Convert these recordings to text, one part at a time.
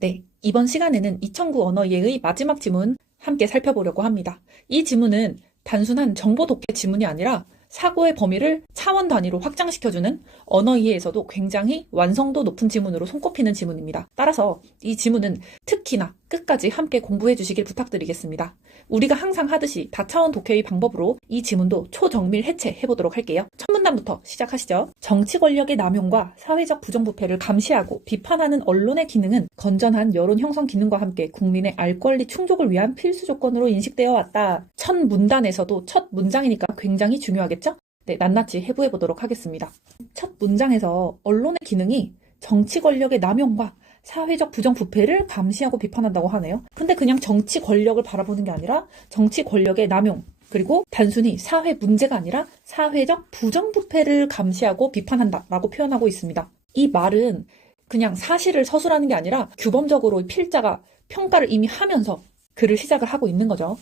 네, 이번 시간에는 이천구 언어예의 마지막 지문 함께 살펴보려고 합니다. 이 지문은 단순한 정보 독해 지문이 아니라 사고의 범위를 차원 단위로 확장시켜주는 언어이해에서도 굉장히 완성도 높은 지문으로 손꼽히는 지문입니다. 따라서 이 지문은 특히나 끝까지 함께 공부해 주시길 부탁드리겠습니다. 우리가 항상 하듯이 다차원 독해의 방법으로 이 지문도 초정밀 해체해보도록 할게요. 첫 문단부터 시작하시죠. 정치 권력의 남용과 사회적 부정부패를 감시하고 비판하는 언론의 기능은 건전한 여론 형성 기능과 함께 국민의 알 권리 충족을 위한 필수 조건으로 인식되어 왔다. 첫 문단에서도 첫 문장이니까 굉장히 중요하겠죠? 네, 낱낱이 해부해 보도록 하겠습니다. 첫 문장에서 언론의 기능이 정치 권력의 남용과 사회적 부정부패를 감시하고 비판한다고 하네요. 근데 그냥 정치 권력을 바라보는 게 아니라 정치 권력의 남용, 그리고 단순히 사회 문제가 아니라 사회적 부정부패를 감시하고 비판한다라고 표현하고 있습니다. 이 말은 그냥 사실을 서술하는 게 아니라 규범적으로 필자가 평가를 이미 하면서 글을 시작을 하고 있는 거죠.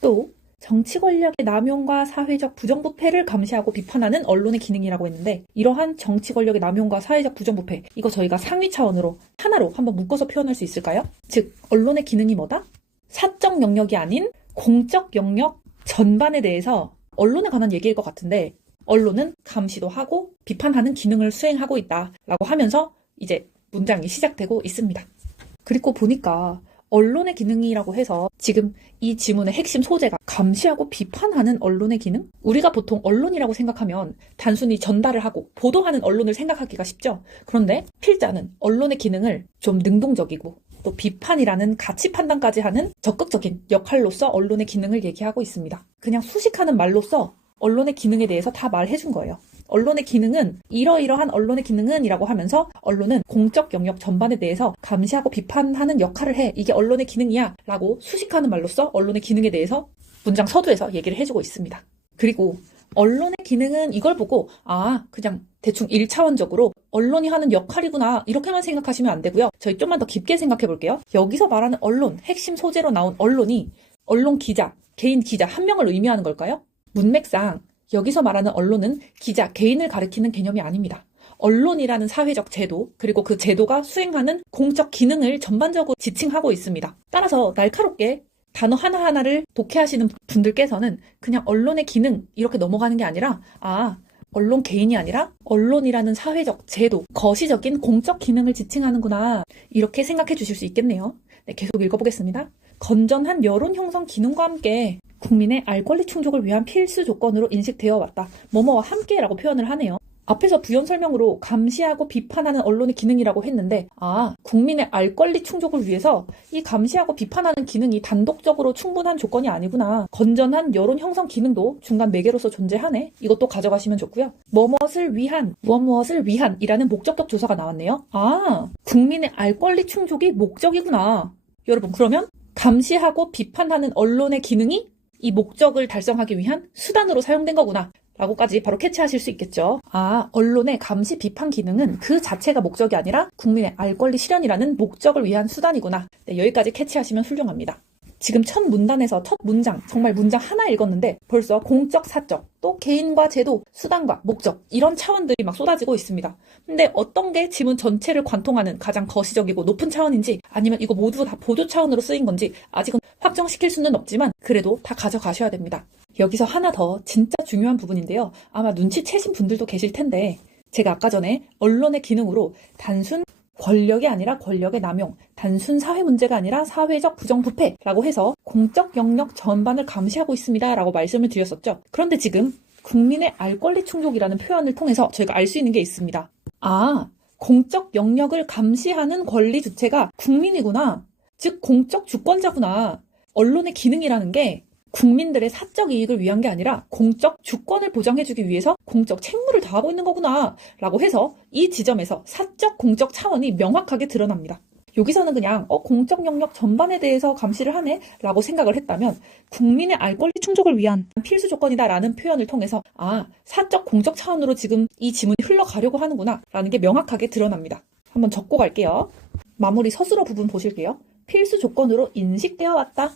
또 정치 권력의 남용과 사회적 부정부패를 감시하고 비판하는 언론의 기능이라고 했는데, 이러한 정치 권력의 남용과 사회적 부정부패, 이거 저희가 상위 차원으로 하나로 한번 묶어서 표현할 수 있을까요? 즉, 언론의 기능이 뭐다? 사적 영역이 아닌 공적 영역 전반에 대해서 언론에 관한 얘기일 것 같은데, 언론은 감시도 하고 비판하는 기능을 수행하고 있다라고 하면서 이제 문장이 시작되고 있습니다. 그리고 보니까 언론의 기능이라고 해서 지금 이 지문의 핵심 소재가 감시하고 비판하는 언론의 기능? 우리가 보통 언론이라고 생각하면 단순히 전달을 하고 보도하는 언론을 생각하기가 쉽죠. 그런데 필자는 언론의 기능을 좀 능동적이고 또 비판이라는 가치 판단까지 하는 적극적인 역할로서 언론의 기능을 얘기하고 있습니다. 그냥 수식하는 말로써 언론의 기능에 대해서 다 말해준 거예요. 언론의 기능은 이러이러한 언론의 기능은 이라고 하면서 언론은 공적 영역 전반에 대해서 감시하고 비판하는 역할을 해. 이게 언론의 기능이야 라고 수식하는 말로써 언론의 기능에 대해서 문장 서두에서 얘기를 해주고 있습니다. 그리고 언론의 기능은 이걸 보고 그냥 대충 1차원적으로 언론이 하는 역할이구나 이렇게만 생각하시면 안 되고요. 저희 좀만 더 깊게 생각해 볼게요. 여기서 말하는 언론, 핵심 소재로 나온 언론이 언론 기자, 개인 기자 한 명을 의미하는 걸까요? 문맥상 여기서 말하는 언론은 기자, 개인을 가리키는 개념이 아닙니다. 언론이라는 사회적 제도, 그리고 그 제도가 수행하는 공적 기능을 전반적으로 지칭하고 있습니다. 따라서 날카롭게 단어 하나하나를 독해하시는 분들께서는 그냥 언론의 기능 이렇게 넘어가는 게 아니라 언론 개인이 아니라 언론이라는 사회적 제도, 거시적인 공적 기능을 지칭하는구나 이렇게 생각해 주실 수 있겠네요. 네, 계속 읽어보겠습니다. 건전한 여론 형성 기능과 함께 국민의 알 권리 충족을 위한 필수 조건으로 인식되어 왔다. 뭐뭐와 함께라고 표현을 하네요. 앞에서 부연 설명으로 감시하고 비판하는 언론의 기능이라고 했는데 국민의 알 권리 충족을 위해서 이 감시하고 비판하는 기능이 단독적으로 충분한 조건이 아니구나. 건전한 여론 형성 기능도 중간 매개로서 존재하네. 이것도 가져가시면 좋고요. 무엇을 위한 이라는 목적격 조사가 나왔네요. 국민의 알 권리 충족이 목적이구나. 여러분, 그러면 감시하고 비판하는 언론의 기능이 이 목적을 달성하기 위한 수단으로 사용된 거구나 라고까지 바로 캐치하실 수 있겠죠. 언론의 감시 비판 기능은 그 자체가 목적이 아니라 국민의 알 권리 실현이라는 목적을 위한 수단이구나. 네, 여기까지 캐치하시면 훌륭합니다. 지금 첫 문단에서 첫 문장, 정말 문장 하나 읽었는데 벌써 공적, 사적, 또 개인과 제도, 수단과 목적 이런 차원들이 막 쏟아지고 있습니다. 근데 어떤 게 지문 전체를 관통하는 가장 거시적이고 높은 차원인지 아니면 이거 모두 다 보조 차원으로 쓰인 건지 아직은 확정시킬 수는 없지만 그래도 다 가져가셔야 됩니다. 여기서 하나 더 진짜 중요한 부분인데요. 아마 눈치채신 분들도 계실 텐데 제가 아까 전에 언론의 기능으로 단순 권력이 아니라 권력의 남용, 단순 사회 문제가 아니라 사회적 부정부패라고 해서 공적 영역 전반을 감시하고 있습니다 라고 말씀을 드렸었죠. 그런데 지금 국민의 알 권리 충족이라는 표현을 통해서 저희가 알 수 있는 게 있습니다. 공적 영역을 감시하는 권리 주체가 국민이구나. 즉 공적 주권자구나. 언론의 기능이라는 게 국민들의 사적 이익을 위한 게 아니라 공적 주권을 보장해주기 위해서 공적 책무를 다하고 있는 거구나 라고 해서 이 지점에서 사적 공적 차원이 명확하게 드러납니다. 여기서는 그냥 공적 영역 전반에 대해서 감시를 하네 라고 생각을 했다면 국민의 알 권리 충족을 위한 필수 조건이다 라는 표현을 통해서 사적 공적 차원으로 지금 이 지문이 흘러가려고 하는구나 라는 게 명확하게 드러납니다. 한번 적고 갈게요. 마무리 서술어 부분 보실게요. 필수 조건으로 인식되어 왔다.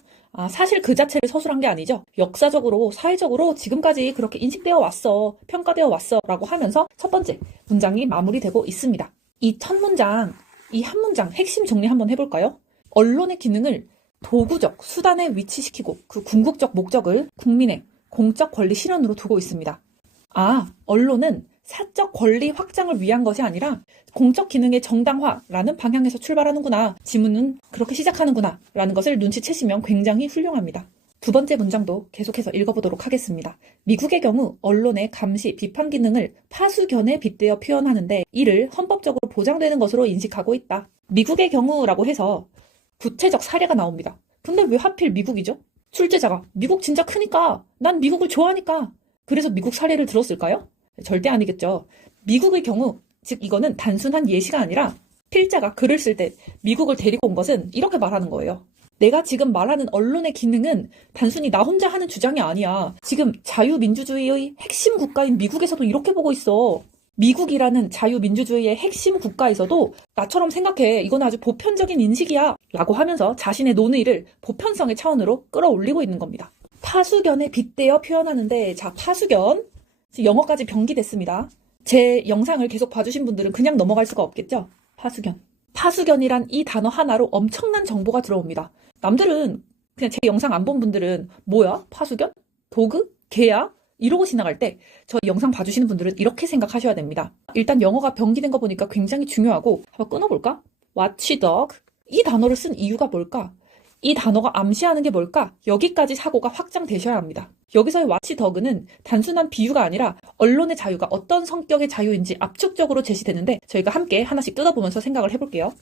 사실 그 자체를 서술한 게 아니죠. 역사적으로, 사회적으로 지금까지 그렇게 인식되어 왔어, 평가되어 왔어 라고 하면서 첫 번째 문장이 마무리되고 있습니다. 이 첫 문장, 이 한 문장 핵심 정리 한번 해볼까요? 언론의 기능을 도구적 수단에 위치시키고 그 궁극적 목적을 국민의 공적 권리 실현으로 두고 있습니다. 언론은 사적 권리 확장을 위한 것이 아니라 공적 기능의 정당화라는 방향에서 출발하는구나. 지문은 그렇게 시작하는구나. 라는 것을 눈치채시면 굉장히 훌륭합니다. 두 번째 문장도 계속해서 읽어보도록 하겠습니다. 미국의 경우 언론의 감시, 비판 기능을 파수견에 빗대어 표현하는데 이를 헌법적으로 보장되는 것으로 인식하고 있다. 미국의 경우라고 해서 구체적 사례가 나옵니다. 근데 왜 하필 미국이죠? 출제자가 미국 진짜 크니까, 난 미국을 좋아하니까, 그래서 미국 사례를 들었을까요? 절대 아니겠죠. 미국의 경우, 즉 이거는 단순한 예시가 아니라 필자가 글을 쓸 때 미국을 데리고 온 것은 이렇게 말하는 거예요. 내가 지금 말하는 언론의 기능은 단순히 나 혼자 하는 주장이 아니야. 지금 자유민주주의의 핵심 국가인 미국에서도 이렇게 보고 있어. 미국이라는 자유민주주의의 핵심 국가에서도 나처럼 생각해. 이건 아주 보편적인 인식이야. 라고 하면서 자신의 논의를 보편성의 차원으로 끌어올리고 있는 겁니다. 파수견에 빗대어 표현하는데, 자, 파수견. 영어까지 병기됐습니다. 제 영상을 계속 봐주신 분들은 그냥 넘어갈 수가 없겠죠? 파수견. 파수견이란 이 단어 하나로 엄청난 정보가 들어옵니다. 남들은 그냥 제 영상 안 본 분들은 뭐야? 파수견? 도구? 개야? 이러고 지나갈 때 저 영상 봐주시는 분들은 이렇게 생각하셔야 됩니다. 일단 영어가 병기된 거 보니까 굉장히 중요하고 한번 끊어볼까? watchdog. 이 단어를 쓴 이유가 뭘까? 이 단어가 암시하는 게 뭘까? 여기까지 사고가 확장되셔야 합니다. 여기서의 watchdog는 단순한 비유가 아니라 언론의 자유가 어떤 성격의 자유인지 압축적으로 제시되는데 저희가 함께 하나씩 뜯어보면서 생각을 해볼게요.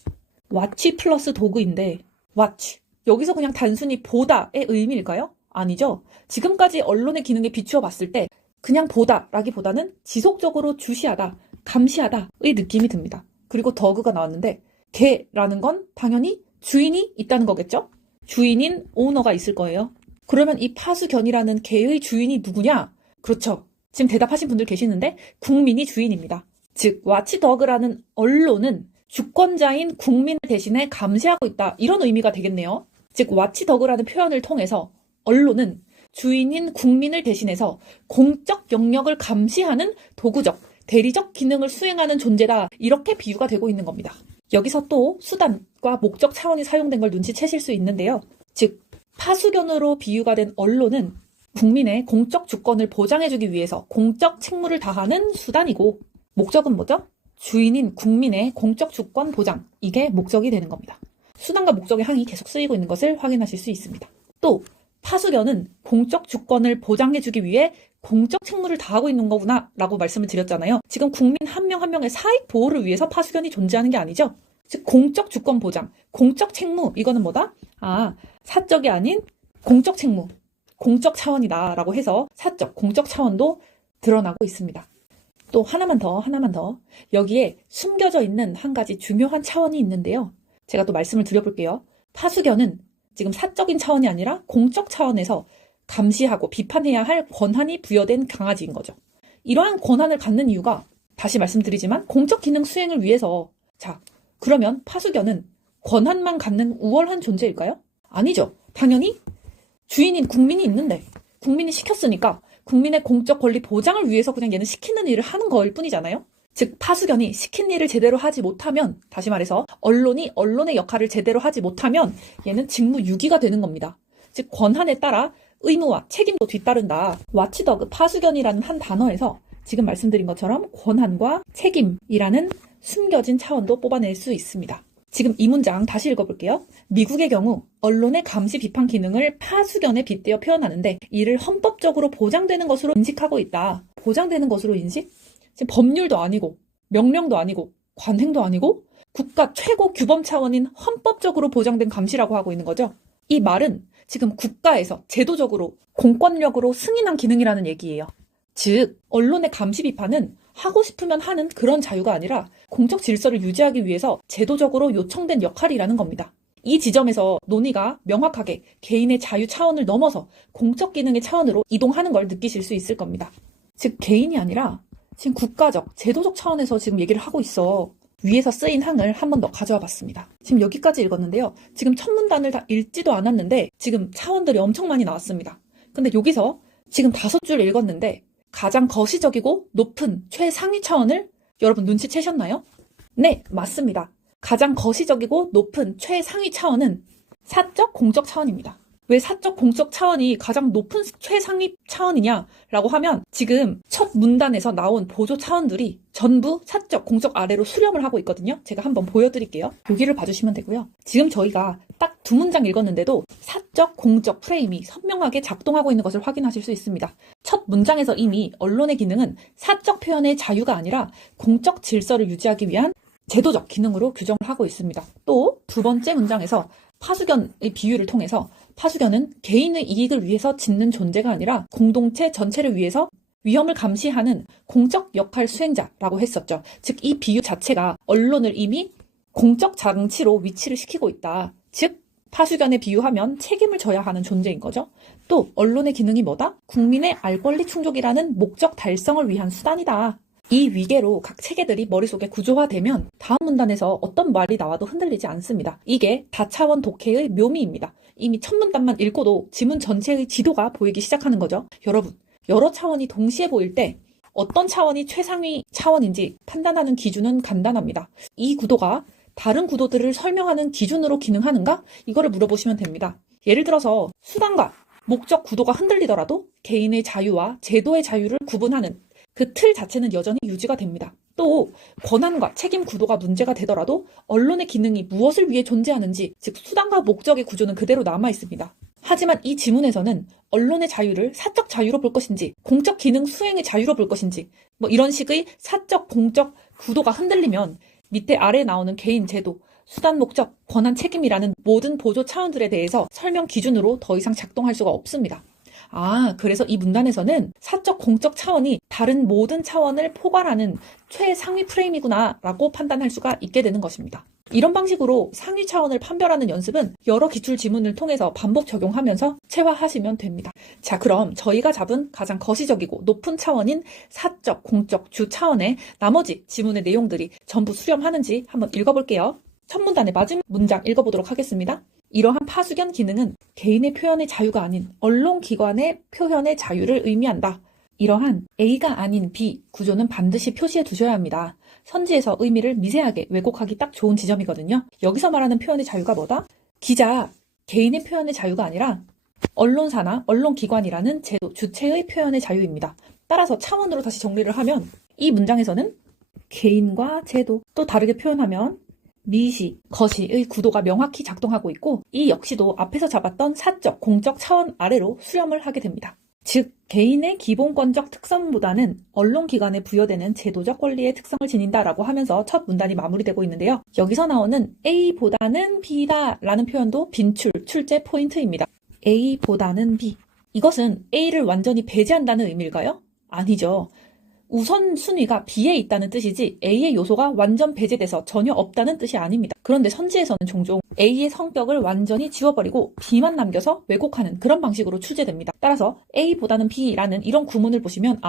watch 플러스 도구인데 watch. 여기서 그냥 단순히 보다의 의미일까요? 아니죠. 지금까지 언론의 기능에 비추어 봤을 때 그냥 보다라기보다는 지속적으로 주시하다, 감시하다의 느낌이 듭니다. 그리고 더그가 나왔는데 개라는 건 당연히 주인이 있다는 거겠죠? 주인인 오너가 있을 거예요. 그러면 이 파수견이라는 개의 주인이 누구냐? 그렇죠. 지금 대답하신 분들 계시는데 국민이 주인입니다. 즉 와치더그라는 언론은 주권자인 국민을 대신해 감시하고 있다. 이런 의미가 되겠네요. 즉 와치더그라는 표현을 통해서 언론은 주인인 국민을 대신해서 공적 영역을 감시하는 도구적, 대리적 기능을 수행하는 존재다. 이렇게 비유가 되고 있는 겁니다. 여기서 또 수단과 목적 차원이 사용된 걸 눈치채실 수 있는데요. 즉 파수견으로 비유가 된 언론은 국민의 공적 주권을 보장해주기 위해서 공적 책무를 다하는 수단이고 목적은 뭐죠? 주인인 국민의 공적 주권 보장. 이게 목적이 되는 겁니다. 수단과 목적의 항이 계속 쓰이고 있는 것을 확인하실 수 있습니다. 또 파수견은 공적 주권을 보장해주기 위해 공적 책무를 다하고 있는 거구나 라고 말씀을 드렸잖아요. 지금 국민 한 명 한 명의 사익 보호를 위해서 파수견이 존재하는 게 아니죠. 즉 공적 주권 보장, 공적 책무 이거는 뭐다? 사적이 아닌 공적 책무, 공적 차원이다 라고 해서 사적, 공적 차원도 드러나고 있습니다. 또 하나만 더 여기에 숨겨져 있는 한 가지 중요한 차원이 있는데요. 제가 또 말씀을 드려볼게요. 파수견은 지금 사적인 차원이 아니라 공적 차원에서 감시하고 비판해야 할 권한이 부여된 강아지인 거죠. 이러한 권한을 갖는 이유가 다시 말씀드리지만 공적 기능 수행을 위해서. 자, 그러면 파수견은 권한만 갖는 우월한 존재일까요? 아니죠. 당연히 주인인 국민이 있는데 국민이 시켰으니까 국민의 공적 권리 보장을 위해서 그냥 얘는 시키는 일을 하는 거일 뿐이잖아요. 즉 파수견이 시킨 일을 제대로 하지 못하면, 다시 말해서 언론이 언론의 역할을 제대로 하지 못하면 얘는 직무유기가 되는 겁니다. 즉 권한에 따라 의무와 책임도 뒤따른다. 와치더그 파수견이라는 한 단어에서 지금 말씀드린 것처럼 권한과 책임이라는 숨겨진 차원도 뽑아낼 수 있습니다. 지금 이 문장 다시 읽어볼게요. 미국의 경우 언론의 감시 비판 기능을 파수견에 빗대어 표현하는데 이를 헌법적으로 보장되는 것으로 인식하고 있다. 보장되는 것으로 인식? 지금 법률도 아니고 명령도 아니고 관행도 아니고 국가 최고 규범 차원인 헌법적으로 보장된 감시라고 하고 있는 거죠. 이 말은 지금 국가에서 제도적으로 공권력으로 승인한 기능이라는 얘기예요. 즉 언론의 감시 비판은 하고 싶으면 하는 그런 자유가 아니라 공적 질서를 유지하기 위해서 제도적으로 요청된 역할이라는 겁니다. 이 지점에서 논의가 명확하게 개인의 자유 차원을 넘어서 공적 기능의 차원으로 이동하는 걸 느끼실 수 있을 겁니다. 즉 개인이 아니라 지금 국가적, 제도적 차원에서 지금 얘기를 하고 있어. 위에서 쓰인 항을 한 번 더 가져와 봤습니다. 지금 여기까지 읽었는데요. 지금 첫 문단을 다 읽지도 않았는데 지금 차원들이 엄청 많이 나왔습니다. 근데 여기서 지금 5줄 읽었는데 가장 거시적이고 높은 최상위 차원을 여러분 눈치채셨나요? 네, 맞습니다. 가장 거시적이고 높은 최상위 차원은 사적 공적 차원입니다. 왜 사적 공적 차원이 가장 높은 최상위 차원이냐라고 하면 지금 첫 문단에서 나온 보조 차원들이 전부 사적 공적 아래로 수렴을 하고 있거든요. 제가 한번 보여드릴게요. 여기를 봐주시면 되고요. 지금 저희가 딱 두 문장 읽었는데도 사적 공적 프레임이 선명하게 작동하고 있는 것을 확인하실 수 있습니다. 첫 문장에서 이미 언론의 기능은 사적 표현의 자유가 아니라 공적 질서를 유지하기 위한 제도적 기능으로 규정을 하고 있습니다. 또 두 번째 문장에서 파수견의 비유를 통해서 파수견은 개인의 이익을 위해서 짓는 존재가 아니라 공동체 전체를 위해서 위험을 감시하는 공적 역할 수행자라고 했었죠. 즉, 이 비유 자체가 언론을 이미 공적 장치로 위치를 시키고 있다. 즉, 파수견에 비유하면 책임을 져야 하는 존재인 거죠. 또 언론의 기능이 뭐다? 국민의 알 권리 충족이라는 목적 달성을 위한 수단이다. 이 위계로 각 체계들이 머릿속에 구조화되면 다음 문단에서 어떤 말이 나와도 흔들리지 않습니다. 이게 다차원 독해의 묘미입니다. 이미 첫 문단만 읽고도 지문 전체의 지도가 보이기 시작하는 거죠. 여러분, 여러 차원이 동시에 보일 때 어떤 차원이 최상위 차원인지 판단하는 기준은 간단합니다. 이 구도가 다른 구도들을 설명하는 기준으로 기능하는가? 이거를 물어보시면 됩니다. 예를 들어서 수단과 목적 구도가 흔들리더라도 개인의 자유와 제도의 자유를 구분하는 그 틀 자체는 여전히 유지가 됩니다. 또 권한과 책임 구도가 문제가 되더라도 언론의 기능이 무엇을 위해 존재하는지, 즉 수단과 목적의 구조는 그대로 남아 있습니다. 하지만 이 지문에서는 언론의 자유를 사적 자유로 볼 것인지 공적 기능 수행의 자유로 볼 것인지 이런 식의 사적 공적 구도가 흔들리면 밑에 아래 나오는 개인 제도, 수단 목적, 권한 책임이라는 모든 보조 차원들에 대해서 설명 기준으로 더 이상 작동할 수가 없습니다. 그래서 이 문단에서는 사적 공적 차원이 다른 모든 차원을 포괄하는 최상위 프레임이구나 라고 판단할 수가 있게 되는 것입니다. 이런 방식으로 상위 차원을 판별하는 연습은 여러 기출 지문을 통해서 반복 적용하면서 체화하시면 됩니다. 자, 그럼 저희가 잡은 가장 거시적이고 높은 차원인 사적 공적 주 차원의 나머지 지문의 내용들이 전부 수렴하는지 한번 읽어볼게요. 첫 문단의 마지막 문장 읽어보도록 하겠습니다. 이러한 파수견 기능은 개인의 표현의 자유가 아닌 언론기관의 표현의 자유를 의미한다. 이러한 A가 아닌 B 구조는 반드시 표시해 두셔야 합니다. 선지에서 의미를 미세하게 왜곡하기 딱 좋은 지점이거든요. 여기서 말하는 표현의 자유가 뭐다? 기자, 개인의 표현의 자유가 아니라 언론사나 언론기관이라는 제도, 주체의 표현의 자유입니다. 따라서 차원으로 다시 정리를 하면 이 문장에서는 개인과 제도, 또 다르게 표현하면 미시, 거시의 구도가 명확히 작동하고 있고 이 역시도 앞에서 잡았던 사적, 공적 차원 아래로 수렴을 하게 됩니다. 즉, 개인의 기본권적 특성보다는 언론기관에 부여되는 제도적 권리의 특성을 지닌다라고 하면서 첫 문단이 마무리되고 있는데요. 여기서 나오는 A보다는 B다 라는 표현도 빈출, 출제 포인트입니다. A보다는 B. 이것은 A를 완전히 배제한다는 의미일까요? 아니죠. 우선순위가 B에 있다는 뜻이지 A의 요소가 완전 배제돼서 전혀 없다는 뜻이 아닙니다. 그런데 선지에서는 종종 A의 성격을 완전히 지워버리고 B만 남겨서 왜곡하는 그런 방식으로 출제됩니다. 따라서 A보다는 B라는 이런 구문을 보시면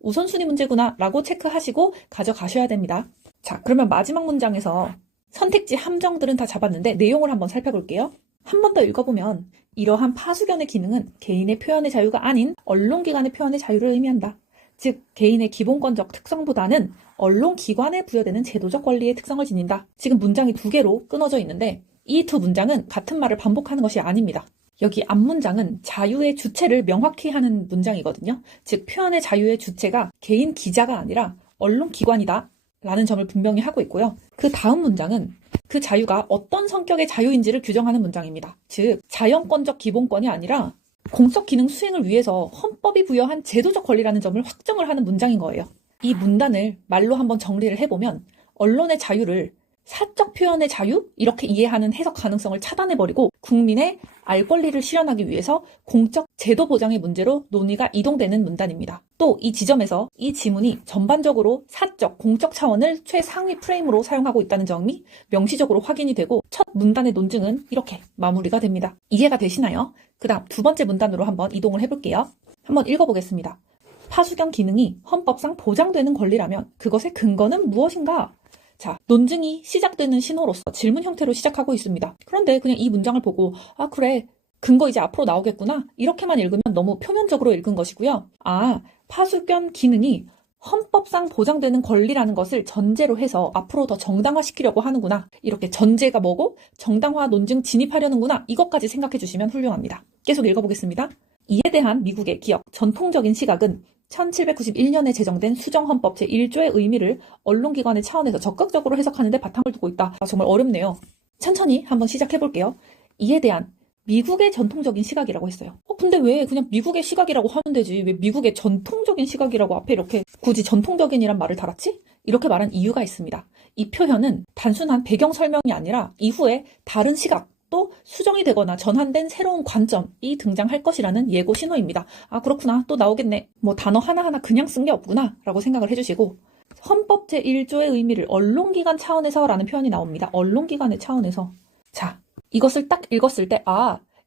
우선순위 문제구나 라고 체크하시고 가져가셔야 됩니다. 자, 그러면 마지막 문장에서 선택지 함정들은 다 잡았는데 내용을 한번 살펴볼게요. 한 번 더 읽어보면 이러한 파수견의 기능은 개인의 표현의 자유가 아닌 언론기관의 표현의 자유를 의미한다. 즉, 개인의 기본권적 특성보다는 언론기관에 부여되는 제도적 권리의 특성을 지닌다. 지금 문장이 두 개로 끊어져 있는데 이 두 문장은 같은 말을 반복하는 것이 아닙니다. 여기 앞문장은 자유의 주체를 명확히 하는 문장이거든요. 즉, 표현의 자유의 주체가 개인 기자가 아니라 언론기관이다 라는 점을 분명히 하고 있고요. 그 다음 문장은 그 자유가 어떤 성격의 자유인지를 규정하는 문장입니다. 즉, 자연권적 기본권이 아니라 공적 기능 수행을 위해서 헌법이 부여한 제도적 권리라는 점을 확정을 하는 문장인 거예요. 이 문단을 말로 한번 정리를 해보면 언론의 자유를 사적 표현의 자유? 이렇게 이해하는 해석 가능성을 차단해버리고 국민의 알 권리를 실현하기 위해서 공적 제도 보장의 문제로 논의가 이동되는 문단입니다. 또 이 지점에서 이 지문이 전반적으로 사적, 공적 차원을 최상위 프레임으로 사용하고 있다는 점이 명시적으로 확인이 되고 첫 문단의 논증은 이렇게 마무리가 됩니다. 이해가 되시나요? 그 다음 두 번째 문단으로 한번 이동을 해볼게요. 한번 읽어보겠습니다. 파수견 기능이 헌법상 보장되는 권리라면 그것의 근거는 무엇인가? 자, 논증이 시작되는 신호로서 질문 형태로 시작하고 있습니다. 그런데 그냥 이 문장을 보고 그래, 근거 이제 앞으로 나오겠구나 이렇게만 읽으면 너무 표면적으로 읽은 것이고요. 파수견 기능이 헌법상 보장되는 권리라는 것을 전제로 해서 앞으로 더 정당화시키려고 하는구나. 이렇게 전제가 뭐고 정당화 논증 진입하려는구나. 이것까지 생각해 주시면 훌륭합니다. 계속 읽어보겠습니다. 이에 대한 미국의 기억, 전통적인 시각은 1791년에 제정된 수정헌법 제1조의 의미를 언론기관의 차원에서 적극적으로 해석하는 데 바탕을 두고 있다. 정말 어렵네요. 천천히 한번 시작해볼게요. 이에 대한 미국의 전통적인 시각이라고 했어요. 근데 왜 그냥 미국의 시각이라고 하면 되지? 왜 미국의 전통적인 시각이라고 앞에 이렇게 굳이 전통적인이란 말을 달았지? 이렇게 말한 이유가 있습니다. 이 표현은 단순한 배경 설명이 아니라 이후에 다른 시각, 또 수정이 되거나 전환된 새로운 관점이 등장할 것이라는 예고 신호입니다. 아, 그렇구나. 또 나오겠네. 뭐 단어 하나하나 그냥 쓴 게 없구나. 라고 생각을 해주시고, 헌법 제1조의 의미를 언론기관 차원에서 라는 표현이 나옵니다. 언론기관의 차원에서. 자, 이것을 딱 읽었을 때,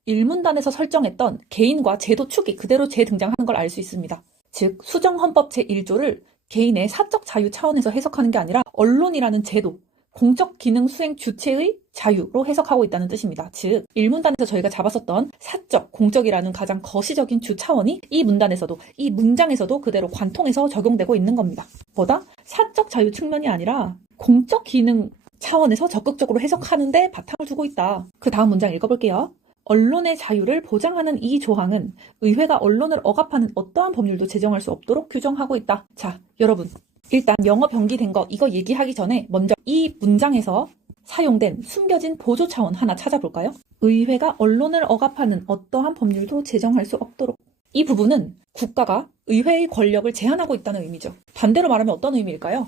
일문단에서 설정했던 개인과 제도 축이 그대로 재등장하는 걸 알 수 있습니다. 즉, 수정헌법 제1조를 개인의 사적 자유 차원에서 해석하는 게 아니라 언론이라는 제도, 공적 기능 수행 주체의 자유로 해석하고 있다는 뜻입니다. 즉, 일문단에서 저희가 잡았었던 사적, 공적이라는 가장 거시적인 주 차원이 이 문단에서도, 이 문장에서도 그대로 관통해서 적용되고 있는 겁니다. 뭐다? 사적 자유 측면이 아니라 공적 기능 차원에서 적극적으로 해석하는데 바탕을 두고 있다. 그 다음 문장 읽어볼게요. 언론의 자유를 보장하는 이 조항은 의회가 언론을 억압하는 어떠한 법률도 제정할 수 없도록 규정하고 있다. 자, 여러분. 일단 영어 변기된 거 이거 얘기하기 전에 먼저 이 문장에서 사용된 숨겨진 보조 차원 하나 찾아볼까요? 의회가 언론을 억압하는 어떠한 법률도 제정할 수 없도록. 이 부분은 국가가 의회의 권력을 제한하고 있다는 의미죠. 반대로 말하면 어떤 의미일까요?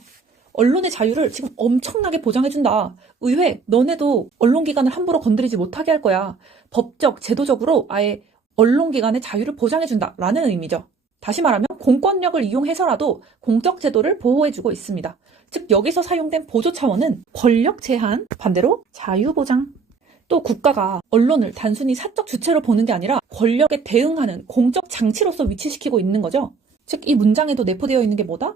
언론의 자유를 지금 엄청나게 보장해준다. 의회, 너네도 언론기관을 함부로 건드리지 못하게 할 거야. 법적, 제도적으로 아예 언론기관의 자유를 보장해준다. 라는 의미죠. 다시 말하면 공권력을 이용해서라도 공적 제도를 보호해주고 있습니다. 즉 여기서 사용된 보조 차원은 권력 제한, 반대로 자유 보장. 또 국가가 언론을 단순히 사적 주체로 보는 게 아니라 권력에 대응하는 공적 장치로서 위치시키고 있는 거죠. 즉 이 문장에도 내포되어 있는 게 뭐다?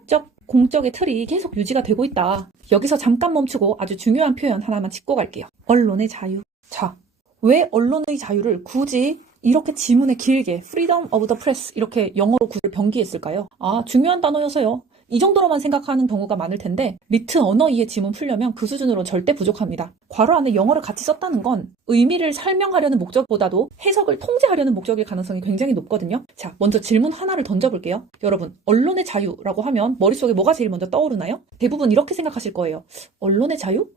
사적, 공적의 틀이 계속 유지가 되고 있다. 여기서 잠깐 멈추고 아주 중요한 표현 하나만 짚고 갈게요. 언론의 자유. 자, 왜 언론의 자유를 굳이 이렇게 지문에 길게 Freedom of the Press 이렇게 영어로 구를 변기했을까요? 중요한 단어여서요. 이 정도로만 생각하는 경우가 많을 텐데 리트 언어 이해 지문 풀려면 그 수준으로 절대 부족합니다. 괄호 안에 영어를 같이 썼다는 건 의미를 설명하려는 목적보다도 해석을 통제하려는 목적일 가능성이 굉장히 높거든요. 자, 먼저 질문 하나를 던져볼게요. 여러분, 언론의 자유라고 하면 머릿속에 뭐가 제일 먼저 떠오르나요? 대부분 이렇게 생각하실 거예요. 언론의 자유?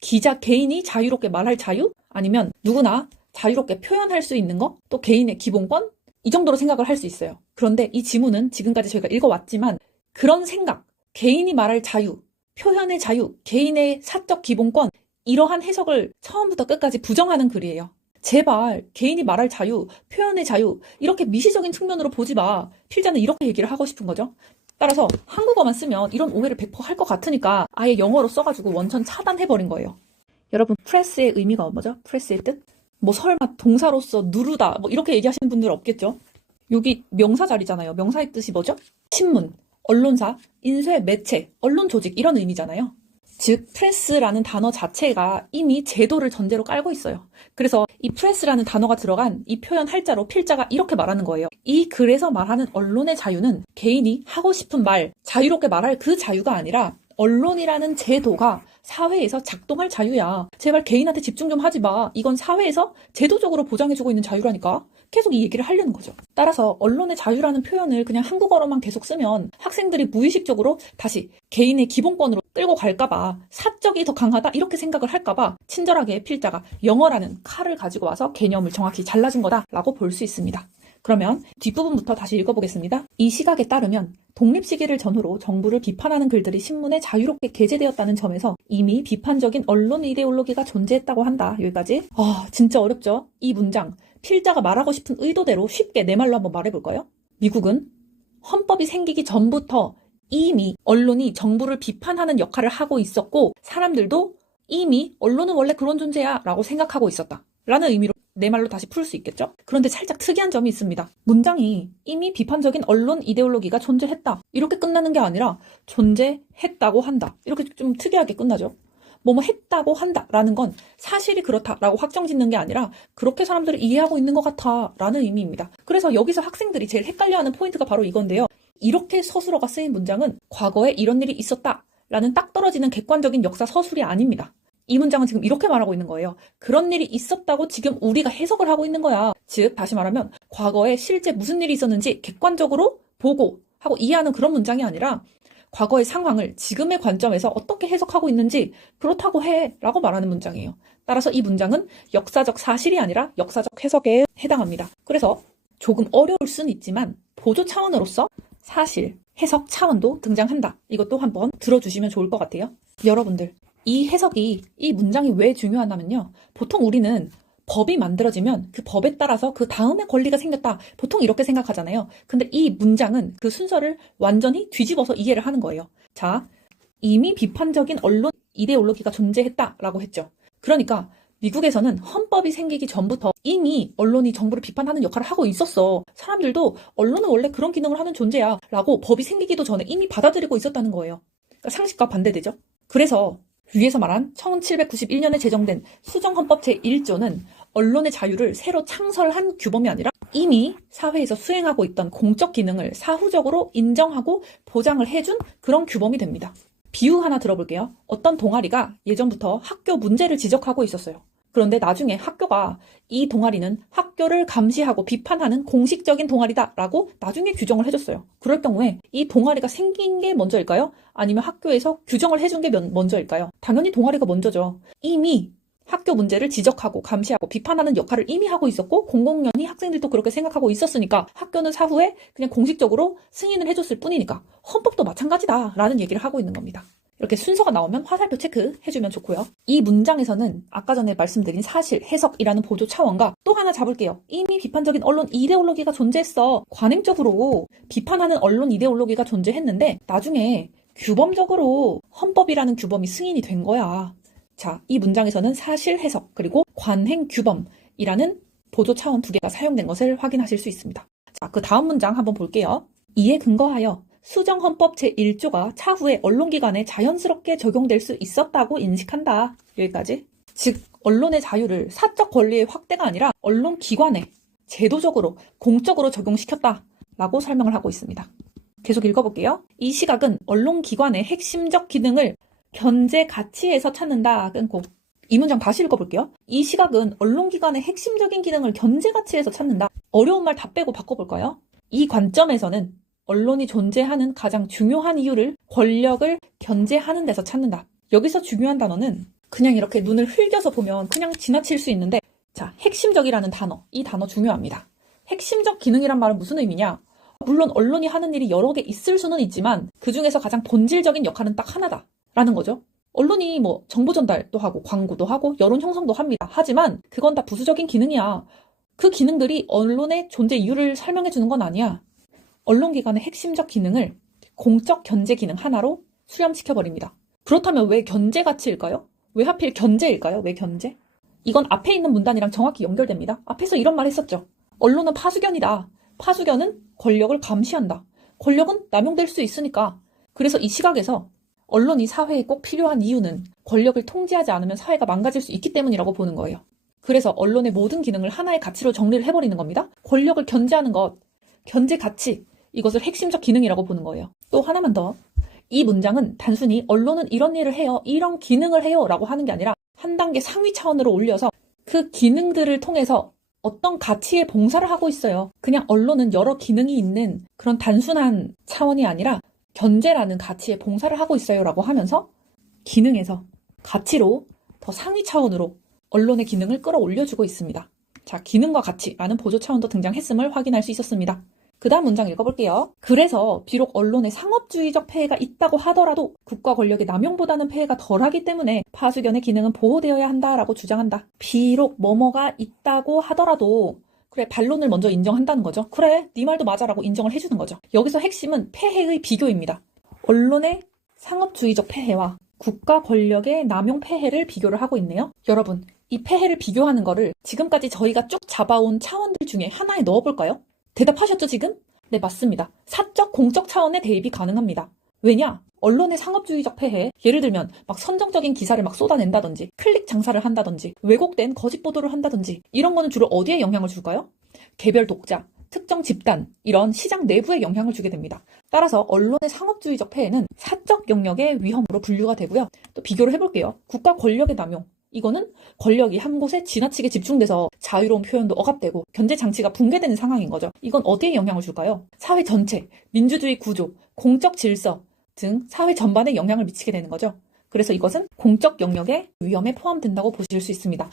기자 개인이 자유롭게 말할 자유? 아니면 누구나 자유롭게 표현할 수 있는 거? 또 개인의 기본권? 이 정도로 생각을 할 수 있어요. 그런데 이 지문은 지금까지 저희가 읽어왔지만 그런 생각, 개인이 말할 자유, 표현의 자유, 개인의 사적 기본권 이러한 해석을 처음부터 끝까지 부정하는 글이에요. 제발 개인이 말할 자유, 표현의 자유 이렇게 미시적인 측면으로 보지 마. 필자는 이렇게 얘기를 하고 싶은 거죠. 따라서 한국어만 쓰면 이런 오해를 100% 할 것 같으니까 아예 영어로 써가지고 원천 차단해버린 거예요. 여러분, 프레스의 의미가 뭐죠? 프레스의 뜻? 뭐 설마 동사로서 누르다 뭐 이렇게 얘기하시는 분들 없겠죠? 여기 명사 자리잖아요. 명사의 뜻이 뭐죠? 신문, 언론사, 인쇄, 매체, 언론 조직 이런 의미잖아요. 즉 프레스라는 단어 자체가 이미 제도를 전제로 깔고 있어요. 그래서 이 프레스라는 단어가 들어간 이 표현 할자로 필자가 이렇게 말하는 거예요. 이 글에서 말하는 언론의 자유는 개인이 하고 싶은 말, 자유롭게 말할 그 자유가 아니라 언론이라는 제도가 사회에서 작동할 자유야. 제발 개인한테 집중 좀 하지 마. 이건 사회에서 제도적으로 보장해주고 있는 자유라니까. 계속 이 얘기를 하려는 거죠. 따라서 언론의 자유라는 표현을 그냥 한국어로만 계속 쓰면 학생들이 무의식적으로 다시 개인의 기본권으로 끌고 갈까봐 사적이 더 강하다 이렇게 생각을 할까봐 친절하게 필자가 영어라는 칼을 가지고 와서 개념을 정확히 잘라준 거다라고 볼 수 있습니다. 그러면 뒷부분부터 다시 읽어보겠습니다. 이 시각에 따르면 독립 시기를 전후로 정부를 비판하는 글들이 신문에 자유롭게 게재되었다는 점에서 이미 비판적인 언론 이데올로기가 존재했다고 한다. 여기까지. 진짜 어렵죠? 이 문장, 필자가 말하고 싶은 의도대로 쉽게 내 말로 한번 말해볼까요? 미국은 헌법이 생기기 전부터 이미 언론이 정부를 비판하는 역할을 하고 있었고 사람들도 이미 언론은 원래 그런 존재야 라고 생각하고 있었다. 라는 의미로 내 말로 다시 풀 수 있겠죠? 그런데 살짝 특이한 점이 있습니다. 문장이 이미 비판적인 언론 이데올로기가 존재했다. 이렇게 끝나는 게 아니라 존재했다고 한다. 이렇게 좀 특이하게 끝나죠. 뭐뭐 했다고 한다라는 건 사실이 그렇다라고 확정짓는 게 아니라 그렇게 사람들이 이해하고 있는 것 같다라는 의미입니다. 그래서 여기서 학생들이 제일 헷갈려하는 포인트가 바로 이건데요. 이렇게 서술어가 쓰인 문장은 과거에 이런 일이 있었다라는 딱 떨어지는 객관적인 역사 서술이 아닙니다. 이 문장은 지금 이렇게 말하고 있는 거예요. 그런 일이 있었다고 지금 우리가 해석을 하고 있는 거야. 즉 다시 말하면 과거에 실제 무슨 일이 있었는지 객관적으로 보고 하고 이해하는 그런 문장이 아니라 과거의 상황을 지금의 관점에서 어떻게 해석하고 있는지 그렇다고 해 라고 말하는 문장이에요. 따라서 이 문장은 역사적 사실이 아니라 역사적 해석에 해당합니다. 그래서 조금 어려울 수는 있지만 보조 차원으로서 사실, 해석 차원도 등장한다. 이것도 한번 들어주시면 좋을 것 같아요. 여러분들, 이 해석이, 이 문장이 왜 중요하냐면요. 보통 우리는 법이 만들어지면 그 법에 따라서 그 다음에 권리가 생겼다. 보통 이렇게 생각하잖아요. 근데 이 문장은 그 순서를 완전히 뒤집어서 이해를 하는 거예요. 자, 이미 비판적인 언론 이데올로기가 존재했다라고 했죠. 그러니까 미국에서는 헌법이 생기기 전부터 이미 언론이 정부를 비판하는 역할을 하고 있었어. 사람들도 언론은 원래 그런 기능을 하는 존재야 라고 법이 생기기도 전에 이미 받아들이고 있었다는 거예요. 그러니까 상식과 반대되죠. 그래서 위에서 말한 1791년에 제정된 수정헌법 제1조는 언론의 자유를 새로 창설한 규범이 아니라 이미 사회에서 수행하고 있던 공적 기능을 사후적으로 인정하고 보장을 해준 그런 규범이 됩니다. 비유 하나 들어볼게요. 어떤 동아리가 예전부터 학교 문제를 지적하고 있었어요. 그런데 나중에 학교가 이 동아리는 학교를 감시하고 비판하는 공식적인 동아리다라고 나중에 규정을 해줬어요. 그럴 경우에 이 동아리가 생긴 게 먼저일까요? 아니면 학교에서 규정을 해준 게 먼저일까요? 당연히 동아리가 먼저죠. 이미 학교 문제를 지적하고 감시하고 비판하는 역할을 이미 하고 있었고 공공연히 학생들도 그렇게 생각하고 있었으니까 학교는 사후에 그냥 공식적으로 승인을 해줬을 뿐이니까 헌법도 마찬가지다라는 얘기를 하고 있는 겁니다. 이렇게 순서가 나오면 화살표 체크해주면 좋고요. 이 문장에서는 아까 전에 말씀드린 사실, 해석이라는 보조 차원과 또 하나 잡을게요. 이미 비판적인 언론 이데올로기가 존재했어. 관행적으로 비판하는 언론 이데올로기가 존재했는데 나중에 규범적으로 헌법이라는 규범이 승인이 된 거야. 자, 이 문장에서는 사실, 해석, 그리고 관행, 규범이라는 보조 차원 두 개가 사용된 것을 확인하실 수 있습니다. 자, 그 다음 문장 한번 볼게요. 이에 근거하여 수정헌법 제1조가 차후에 언론기관에 자연스럽게 적용될 수 있었다고 인식한다. 여기까지. 즉, 언론의 자유를 사적 권리의 확대가 아니라 언론기관에 제도적으로, 공적으로 적용시켰다라고 설명을 하고 있습니다. 계속 읽어볼게요. 이 시각은 언론기관의 핵심적 기능을 견제 가치에서 찾는다. 끊고. 이 문장 다시 읽어볼게요. 이 시각은 언론기관의 핵심적인 기능을 견제 가치에서 찾는다. 어려운 말 다 빼고 바꿔볼까요? 이 관점에서는 언론이 존재하는 가장 중요한 이유를 권력을 견제하는 데서 찾는다. 여기서 중요한 단어는 그냥 이렇게 눈을 흘겨서 보면 그냥 지나칠 수 있는데 자, 핵심적이라는 단어, 이 단어 중요합니다. 핵심적 기능이란 말은 무슨 의미냐? 물론 언론이 하는 일이 여러 개 있을 수는 있지만 그 중에서 가장 본질적인 역할은 딱 하나다 라는 거죠. 언론이 뭐 정보 전달도 하고 광고도 하고 여론 형성도 합니다. 하지만 그건 다 부수적인 기능이야. 그 기능들이 언론의 존재 이유를 설명해 주는 건 아니야. 언론기관의 핵심적 기능을 공적 견제 기능 하나로 수렴시켜버립니다. 그렇다면 왜 견제 가치일까요? 왜 하필 견제일까요? 왜 견제? 이건 앞에 있는 문단이랑 정확히 연결됩니다. 앞에서 이런 말 했었죠. 언론은 파수견이다. 파수견은 권력을 감시한다. 권력은 남용될 수 있으니까. 그래서 이 시각에서 언론이 사회에 꼭 필요한 이유는 권력을 통제하지 않으면 사회가 망가질 수 있기 때문이라고 보는 거예요. 그래서 언론의 모든 기능을 하나의 가치로 정리를 해버리는 겁니다. 권력을 견제하는 것, 견제 가치, 이것을 핵심적 기능이라고 보는 거예요. 또 하나만 더. 이 문장은 단순히 언론은 이런 일을 해요, 이런 기능을 해요 라고 하는 게 아니라 한 단계 상위 차원으로 올려서 그 기능들을 통해서 어떤 가치의 봉사를 하고 있어요. 그냥 언론은 여러 기능이 있는 그런 단순한 차원이 아니라 견제라는 가치의 봉사를 하고 있어요 라고 하면서 기능에서 가치로 더 상위 차원으로 언론의 기능을 끌어올려주고 있습니다. 자, 기능과 가치라는 보조 차원도 등장했음을 확인할 수 있었습니다. 그 다음 문장 읽어볼게요. 그래서 비록 언론에 상업주의적 폐해가 있다고 하더라도 국가 권력의 남용보다는 폐해가 덜하기 때문에 파수견의 기능은 보호되어야 한다라고 주장한다. 비록 뭐뭐가 있다고 하더라도 그래, 반론을 먼저 인정한다는 거죠. 그래, 네 말도 맞아라고 인정을 해주는 거죠. 여기서 핵심은 폐해의 비교입니다. 언론의 상업주의적 폐해와 국가 권력의 남용 폐해를 비교를 하고 있네요. 여러분, 이 폐해를 비교하는 거를 지금까지 저희가 쭉 잡아온 차원들 중에 하나에 넣어볼까요? 대답하셨죠, 지금? 네, 맞습니다. 사적, 공적 차원의 대입이 가능합니다. 왜냐? 언론의 상업주의적 폐해, 예를 들면 막 선정적인 기사를 막 쏟아낸다든지 클릭 장사를 한다든지 왜곡된 거짓 보도를 한다든지 이런 거는 주로 어디에 영향을 줄까요? 개별 독자, 특정 집단, 이런 시장 내부에 영향을 주게 됩니다. 따라서 언론의 상업주의적 폐해는 사적 영역의 위험으로 분류가 되고요. 또 비교를 해볼게요. 국가 권력의 남용. 이거는 권력이 한 곳에 지나치게 집중돼서 자유로운 표현도 억압되고 견제 장치가 붕괴되는 상황인 거죠. 이건 어디에 영향을 줄까요? 사회 전체, 민주주의 구조, 공적 질서 등 사회 전반에 영향을 미치게 되는 거죠. 그래서 이것은 공적 영역의 위험에 포함된다고 보실 수 있습니다.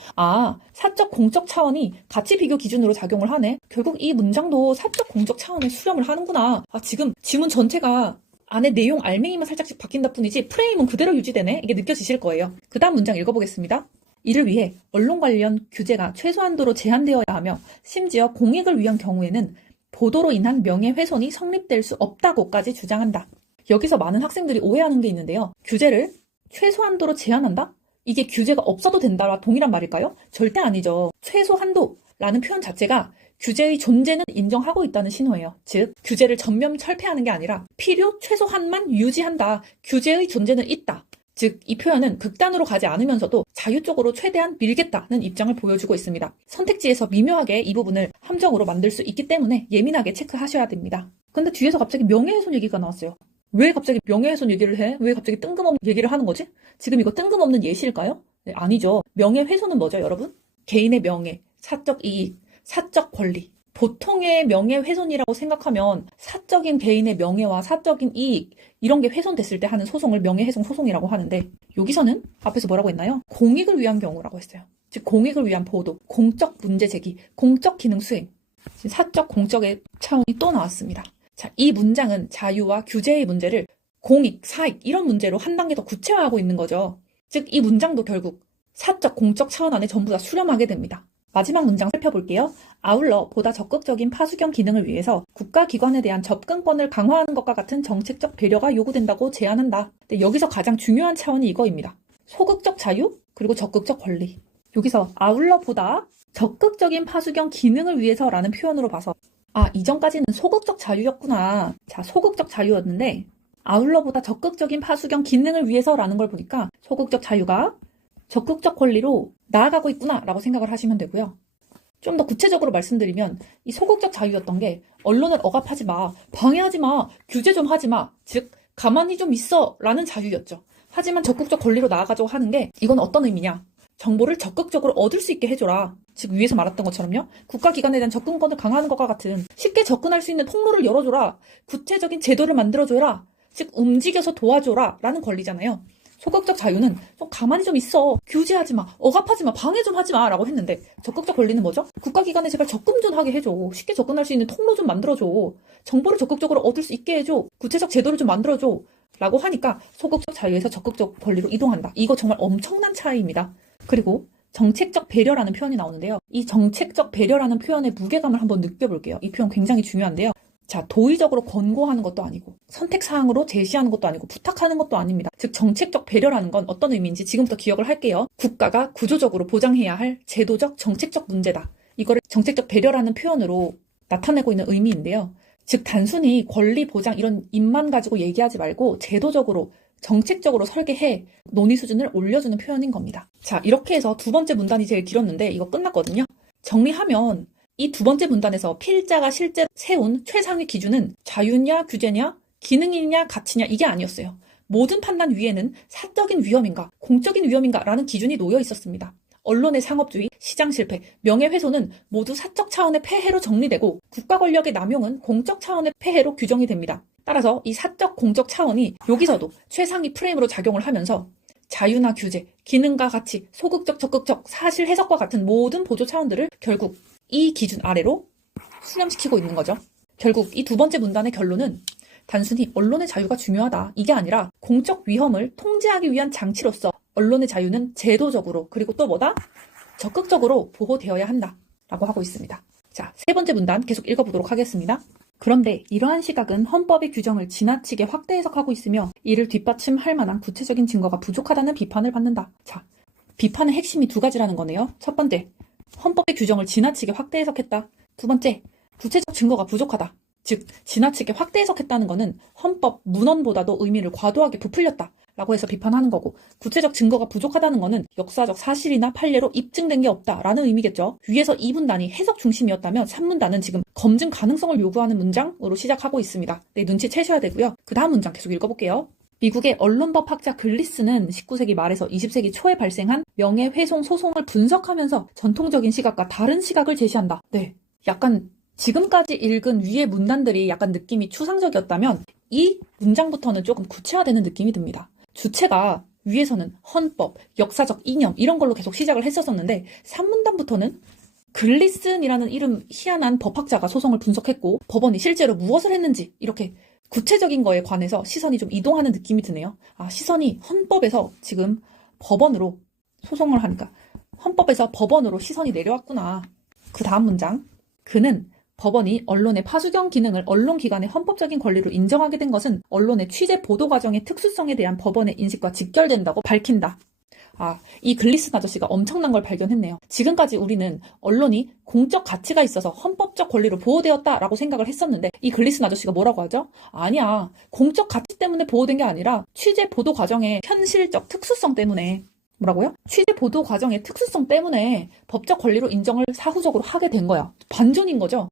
사적 공적 차원이 가치 비교 기준으로 작용을 하네. 결국 이 문장도 사적 공적 차원에 수렴을 하는구나. 지금 지문 전체가 안에 내용 알맹이만 살짝씩 바뀐다 뿐이지 프레임은 그대로 유지되네. 이게 느껴지실 거예요. 그 다음 문장 읽어보겠습니다. 이를 위해 언론 관련 규제가 최소한도로 제한되어야 하며 심지어 공익을 위한 경우에는 보도로 인한 명예훼손이 성립될 수 없다고까지 주장한다. 여기서 많은 학생들이 오해하는 게 있는데요. 규제를 최소한도로 제한한다? 이게 규제가 없어도 된다와 동일한 말일까요? 절대 아니죠. 최소한도라는 표현 자체가 규제의 존재는 인정하고 있다는 신호예요. 즉, 규제를 전면 철폐하는 게 아니라 필요 최소한만 유지한다. 규제의 존재는 있다. 즉, 이 표현은 극단으로 가지 않으면서도 자유 쪽으로 최대한 밀겠다는 입장을 보여주고 있습니다. 선택지에서 미묘하게 이 부분을 함정으로 만들 수 있기 때문에 예민하게 체크하셔야 됩니다. 근데 뒤에서 갑자기 명예훼손 얘기가 나왔어요. 왜 갑자기 명예훼손 얘기를 해? 왜 갑자기 뜬금없는 얘기를 하는 거지? 지금 이거 뜬금없는 예시일까요? 네, 아니죠. 명예훼손은 뭐죠, 여러분? 개인의 명예, 사적 이익, 사적 권리. 보통의 명예훼손이라고 생각하면 사적인 개인의 명예와 사적인 이익 이런 게 훼손됐을 때 하는 소송을 명예훼손 소송이라고 하는데 여기서는 앞에서 뭐라고 했나요? 공익을 위한 경우라고 했어요. 즉 공익을 위한 보도, 공적 문제 제기, 공적 기능 수행. 사적 공적의 차원이 또 나왔습니다. 자, 이 문장은 자유와 규제의 문제를 공익, 사익 이런 문제로 한 단계 더 구체화하고 있는 거죠. 즉, 이 문장도 결국 사적, 공적 차원 안에 전부 다 수렴하게 됩니다. 마지막 문장 살펴볼게요. 아울러 보다 적극적인 파수경 기능을 위해서 국가기관에 대한 접근권을 강화하는 것과 같은 정책적 배려가 요구된다고 제안한다. 근데 여기서 가장 중요한 차원이 이거입니다. 소극적 자유, 그리고 적극적 권리. 여기서 아울러 보다 적극적인 파수경 기능을 위해서라는 표현으로 봐서 이전까지는 소극적 자유였구나. 자, 소극적 자유였는데 아울러보다 적극적인 파수경 기능을 위해서라는 걸 보니까 소극적 자유가 적극적 권리로 나아가고 있구나 라고 생각을 하시면 되고요. 좀 더 구체적으로 말씀드리면 이 소극적 자유였던 게 언론을 억압하지 마, 방해하지 마, 규제 좀 하지 마, 즉 가만히 좀 있어 라는 자유였죠. 하지만 적극적 권리로 나아가자고 하는 게 이건 어떤 의미냐? 정보를 적극적으로 얻을 수 있게 해줘라. 즉 위에서 말했던 것처럼요. 국가기관에 대한 접근권을 강화하는 것과 같은 쉽게 접근할 수 있는 통로를 열어줘라. 구체적인 제도를 만들어줘라. 즉 움직여서 도와줘라 라는 권리잖아요. 소극적 자유는 좀 가만히 좀 있어. 규제하지 마. 억압하지 마. 방해 좀 하지 마. 라고 했는데 적극적 권리는 뭐죠? 국가기관에 제발 접근 좀 하게 해줘. 쉽게 접근할 수 있는 통로 좀 만들어줘. 정보를 적극적으로 얻을 수 있게 해줘. 구체적 제도를 좀 만들어줘. 라고 하니까 소극적 자유에서 적극적 권리로 이동한다. 이거 정말 엄청난 차이입니다. 그리고 정책적 배려라는 표현이 나오는데요. 이 정책적 배려라는 표현의 무게감을 한번 느껴볼게요. 이 표현 굉장히 중요한데요. 자, 도의적으로 권고하는 것도 아니고 선택사항으로 제시하는 것도 아니고 부탁하는 것도 아닙니다. 즉 정책적 배려라는 건 어떤 의미인지 지금부터 기억을 할게요. 국가가 구조적으로 보장해야 할 제도적, 정책적 문제다. 이거를 정책적 배려라는 표현으로 나타내고 있는 의미인데요. 즉 단순히 권리 보장 이런 입만 가지고 얘기하지 말고 제도적으로 정책적으로 설계해 논의 수준을 올려주는 표현인 겁니다. 자, 이렇게 해서 두 번째 문단이 제일 길었는데 이거 끝났거든요. 정리하면 이 두 번째 문단에서 필자가 실제 세운 최상위 기준은 자유냐 규제냐 기능이냐 가치냐 이게 아니었어요. 모든 판단 위에는 사적인 위험인가 공적인 위험인가 라는 기준이 놓여 있었습니다. 언론의 상업주의, 시장 실패, 명예훼손은 모두 사적 차원의 폐해로 정리되고 국가 권력의 남용은 공적 차원의 폐해로 규정이 됩니다. 따라서 이 사적 공적 차원이 여기서도 최상위 프레임으로 작용을 하면서 자유나 규제, 기능과 가치, 소극적, 적극적, 사실 해석과 같은 모든 보조 차원들을 결국 이 기준 아래로 수렴시키고 있는 거죠. 결국 이 두 번째 문단의 결론은 단순히 언론의 자유가 중요하다. 이게 아니라 공적 위험을 통제하기 위한 장치로서 언론의 자유는 제도적으로 그리고 또 뭐다? 적극적으로 보호되어야 한다. 라고 하고 있습니다. 자, 세 번째 문단 계속 읽어보도록 하겠습니다. 그런데 이러한 시각은 헌법의 규정을 지나치게 확대 해석하고 있으며 이를 뒷받침할 만한 구체적인 증거가 부족하다는 비판을 받는다. 자, 비판의 핵심이 두 가지라는 거네요. 첫 번째, 헌법의 규정을 지나치게 확대 해석했다. 두 번째, 구체적 증거가 부족하다. 즉, 지나치게 확대 해석했다는 것은 헌법 문헌보다도 의미를 과도하게 부풀렸다 라고 해서 비판하는 거고, 구체적 증거가 부족하다는 거는 역사적 사실이나 판례로 입증된 게 없다라는 의미겠죠. 위에서 2문단이 해석 중심이었다면 3문단은 지금 검증 가능성을 요구하는 문장으로 시작하고 있습니다. 네, 눈치채셔야 되고요. 그 다음 문장 계속 읽어볼게요. 미국의 언론법 학자 글리스는 19세기 말에서 20세기 초에 발생한 명예훼손 소송을 분석하면서 전통적인 시각과 다른 시각을 제시한다. 네, 약간 지금까지 읽은 위의 문단들이 약간 느낌이 추상적이었다면 이 문장부터는 조금 구체화되는 느낌이 듭니다. 주체가 위에서는 헌법, 역사적 이념 이런 걸로 계속 시작을 했었는데 3문단부터는 글리슨이라는 이름 희한한 법학자가 소송을 분석했고 법원이 실제로 무엇을 했는지 이렇게 구체적인 거에 관해서 시선이 좀 이동하는 느낌이 드네요. 아, 시선이 헌법에서 지금 법원으로 소송을 하니까 헌법에서 법원으로 시선이 내려왔구나. 그 다음 문장. 그는 법원이 언론의 파수경 기능을 언론기관의 헌법적인 권리로 인정하게 된 것은 언론의 취재 보도 과정의 특수성에 대한 법원의 인식과 직결된다고 밝힌다. 아, 이 글리슨 아저씨가 엄청난 걸 발견했네요. 지금까지 우리는 언론이 공적 가치가 있어서 헌법적 권리로 보호되었다라고 생각을 했었는데 이 글리슨 아저씨가 뭐라고 하죠? 아니야. 공적 가치 때문에 보호된 게 아니라 취재 보도 과정의 현실적 특수성 때문에 뭐라고요? 취재 보도 과정의 특수성 때문에 법적 권리로 인정을 사후적으로 하게 된 거야. 반전인 거죠.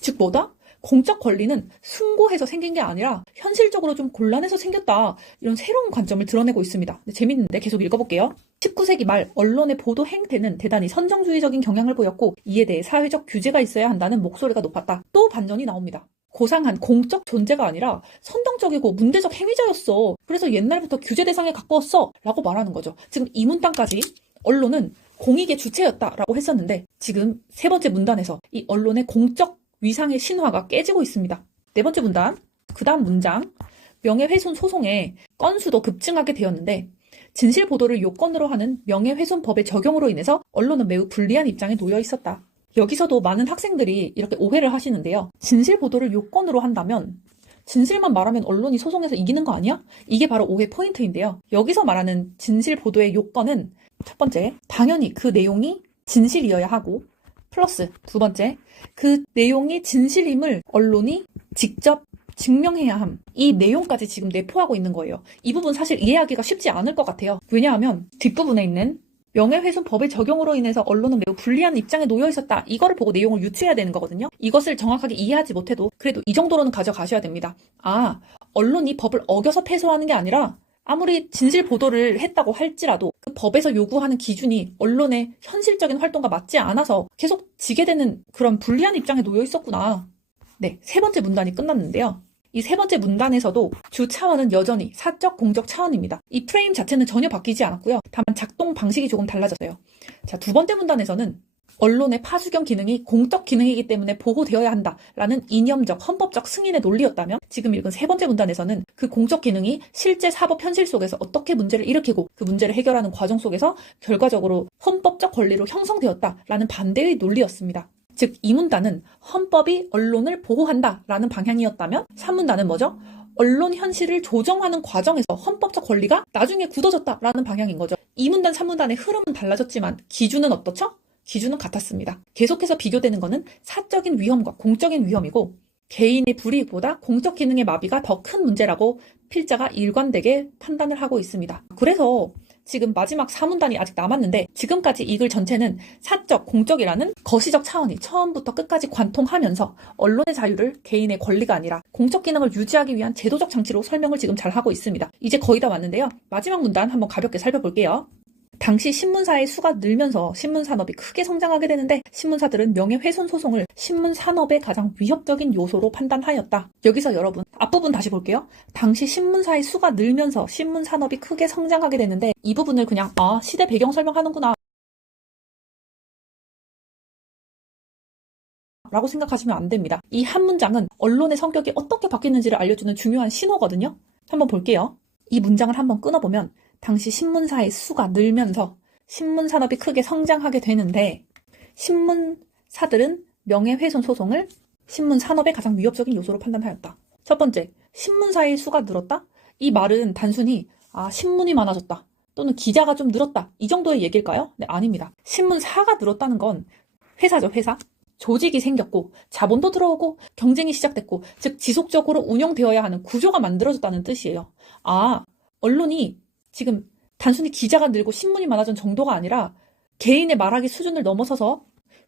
즉 뭐다? 공적 권리는 숭고해서 생긴 게 아니라 현실적으로 좀 곤란해서 생겼다. 이런 새로운 관점을 드러내고 있습니다. 재밌는데 계속 읽어볼게요. 19세기 말 언론의 보도 행태는 대단히 선정주의적인 경향을 보였고 이에 대해 사회적 규제가 있어야 한다는 목소리가 높았다. 또 반전이 나옵니다. 고상한 공적 존재가 아니라 선정적이고 문제적 행위자였어. 그래서 옛날부터 규제 대상에 가까웠어. 라고 말하는 거죠. 지금 이 문단까지 언론은 공익의 주체였다라고 했었는데 지금 세 번째 문단에서 이 언론의 공적 위상의 신화가 깨지고 있습니다. 네 번째 문단, 그 다음 문장. 명예훼손 소송의 건수도 급증하게 되었는데 진실 보도를 요건으로 하는 명예훼손법의 적용으로 인해서 언론은 매우 불리한 입장에 놓여 있었다. 여기서도 많은 학생들이 이렇게 오해를 하시는데요. 진실 보도를 요건으로 한다면 진실만 말하면 언론이 소송에서 이기는 거 아니야? 이게 바로 오해 포인트인데요. 여기서 말하는 진실 보도의 요건은 첫 번째, 당연히 그 내용이 진실이어야 하고 플러스 두 번째, 그 내용이 진실임을 언론이 직접 증명해야 함. 이 내용까지 지금 내포하고 있는 거예요. 이 부분 사실 이해하기가 쉽지 않을 것 같아요. 왜냐하면 뒷부분에 있는 명예훼손법의 적용으로 인해서 언론은 매우 불리한 입장에 놓여 있었다. 이거를 보고 내용을 유추해야 되는 거거든요. 이것을 정확하게 이해하지 못해도 그래도 이 정도로는 가져가셔야 됩니다. 아, 언론이 법을 어겨서 패소하는 게 아니라 아무리 진실 보도를 했다고 할지라도 그 법에서 요구하는 기준이 언론의 현실적인 활동과 맞지 않아서 계속 지게 되는 그런 불리한 입장에 놓여 있었구나. 네, 세 번째 문단이 끝났는데요. 이 세 번째 문단에서도 주 차원은 여전히 사적 공적 차원입니다. 이 프레임 자체는 전혀 바뀌지 않았고요. 다만 작동 방식이 조금 달라졌어요. 자, 두 번째 문단에서는 언론의 파수경 기능이 공적 기능이기 때문에 보호되어야 한다라는 이념적, 헌법적 승인의 논리였다면 지금 읽은 세 번째 문단에서는 그 공적 기능이 실제 사법 현실 속에서 어떻게 문제를 일으키고 그 문제를 해결하는 과정 속에서 결과적으로 헌법적 권리로 형성되었다라는 반대의 논리였습니다. 즉, 이 문단은 헌법이 언론을 보호한다라는 방향이었다면 3문단은 뭐죠? 언론 현실을 조정하는 과정에서 헌법적 권리가 나중에 굳어졌다라는 방향인 거죠. 2문단, 3문단의 흐름은 달라졌지만 기준은 어떻죠? 기준은 같았습니다. 계속해서 비교되는 것은 사적인 위험과 공적인 위험이고 개인의 불이익보다 공적 기능의 마비가 더 큰 문제라고 필자가 일관되게 판단을 하고 있습니다. 그래서 지금 마지막 4문단이 아직 남았는데 지금까지 이 글 전체는 사적, 공적이라는 거시적 차원이 처음부터 끝까지 관통하면서 언론의 자유를 개인의 권리가 아니라 공적 기능을 유지하기 위한 제도적 장치로 설명을 지금 잘 하고 있습니다. 이제 거의 다 왔는데요. 마지막 문단 한번 가볍게 살펴볼게요. 당시 신문사의 수가 늘면서 신문산업이 크게 성장하게 되는데 신문사들은 명예훼손 소송을 신문산업의 가장 위협적인 요소로 판단하였다. 여기서 여러분 앞부분 다시 볼게요. 당시 신문사의 수가 늘면서 신문산업이 크게 성장하게 되는데 이 부분을 그냥 시대 배경 설명하는구나 라고 생각하시면 안 됩니다. 이 한 문장은 언론의 성격이 어떻게 바뀌는지를 알려주는 중요한 신호거든요. 한번 볼게요. 이 문장을 한번 끊어보면 당시 신문사의 수가 늘면서 신문산업이 크게 성장하게 되는데 신문사들은 명예훼손 소송을 신문산업의 가장 위협적인 요소로 판단하였다. 첫 번째, 신문사의 수가 늘었다? 이 말은 단순히 신문이 많아졌다 또는 기자가 좀 늘었다 이 정도의 얘기일까요? 네, 아닙니다. 신문사가 늘었다는 건 회사죠, 회사. 조직이 생겼고 자본도 들어오고 경쟁이 시작됐고 즉 지속적으로 운영되어야 하는 구조가 만들어졌다는 뜻이에요. 언론이 지금 단순히 기자가 늘고 신문이 많아진 정도가 아니라 개인의 말하기 수준을 넘어서서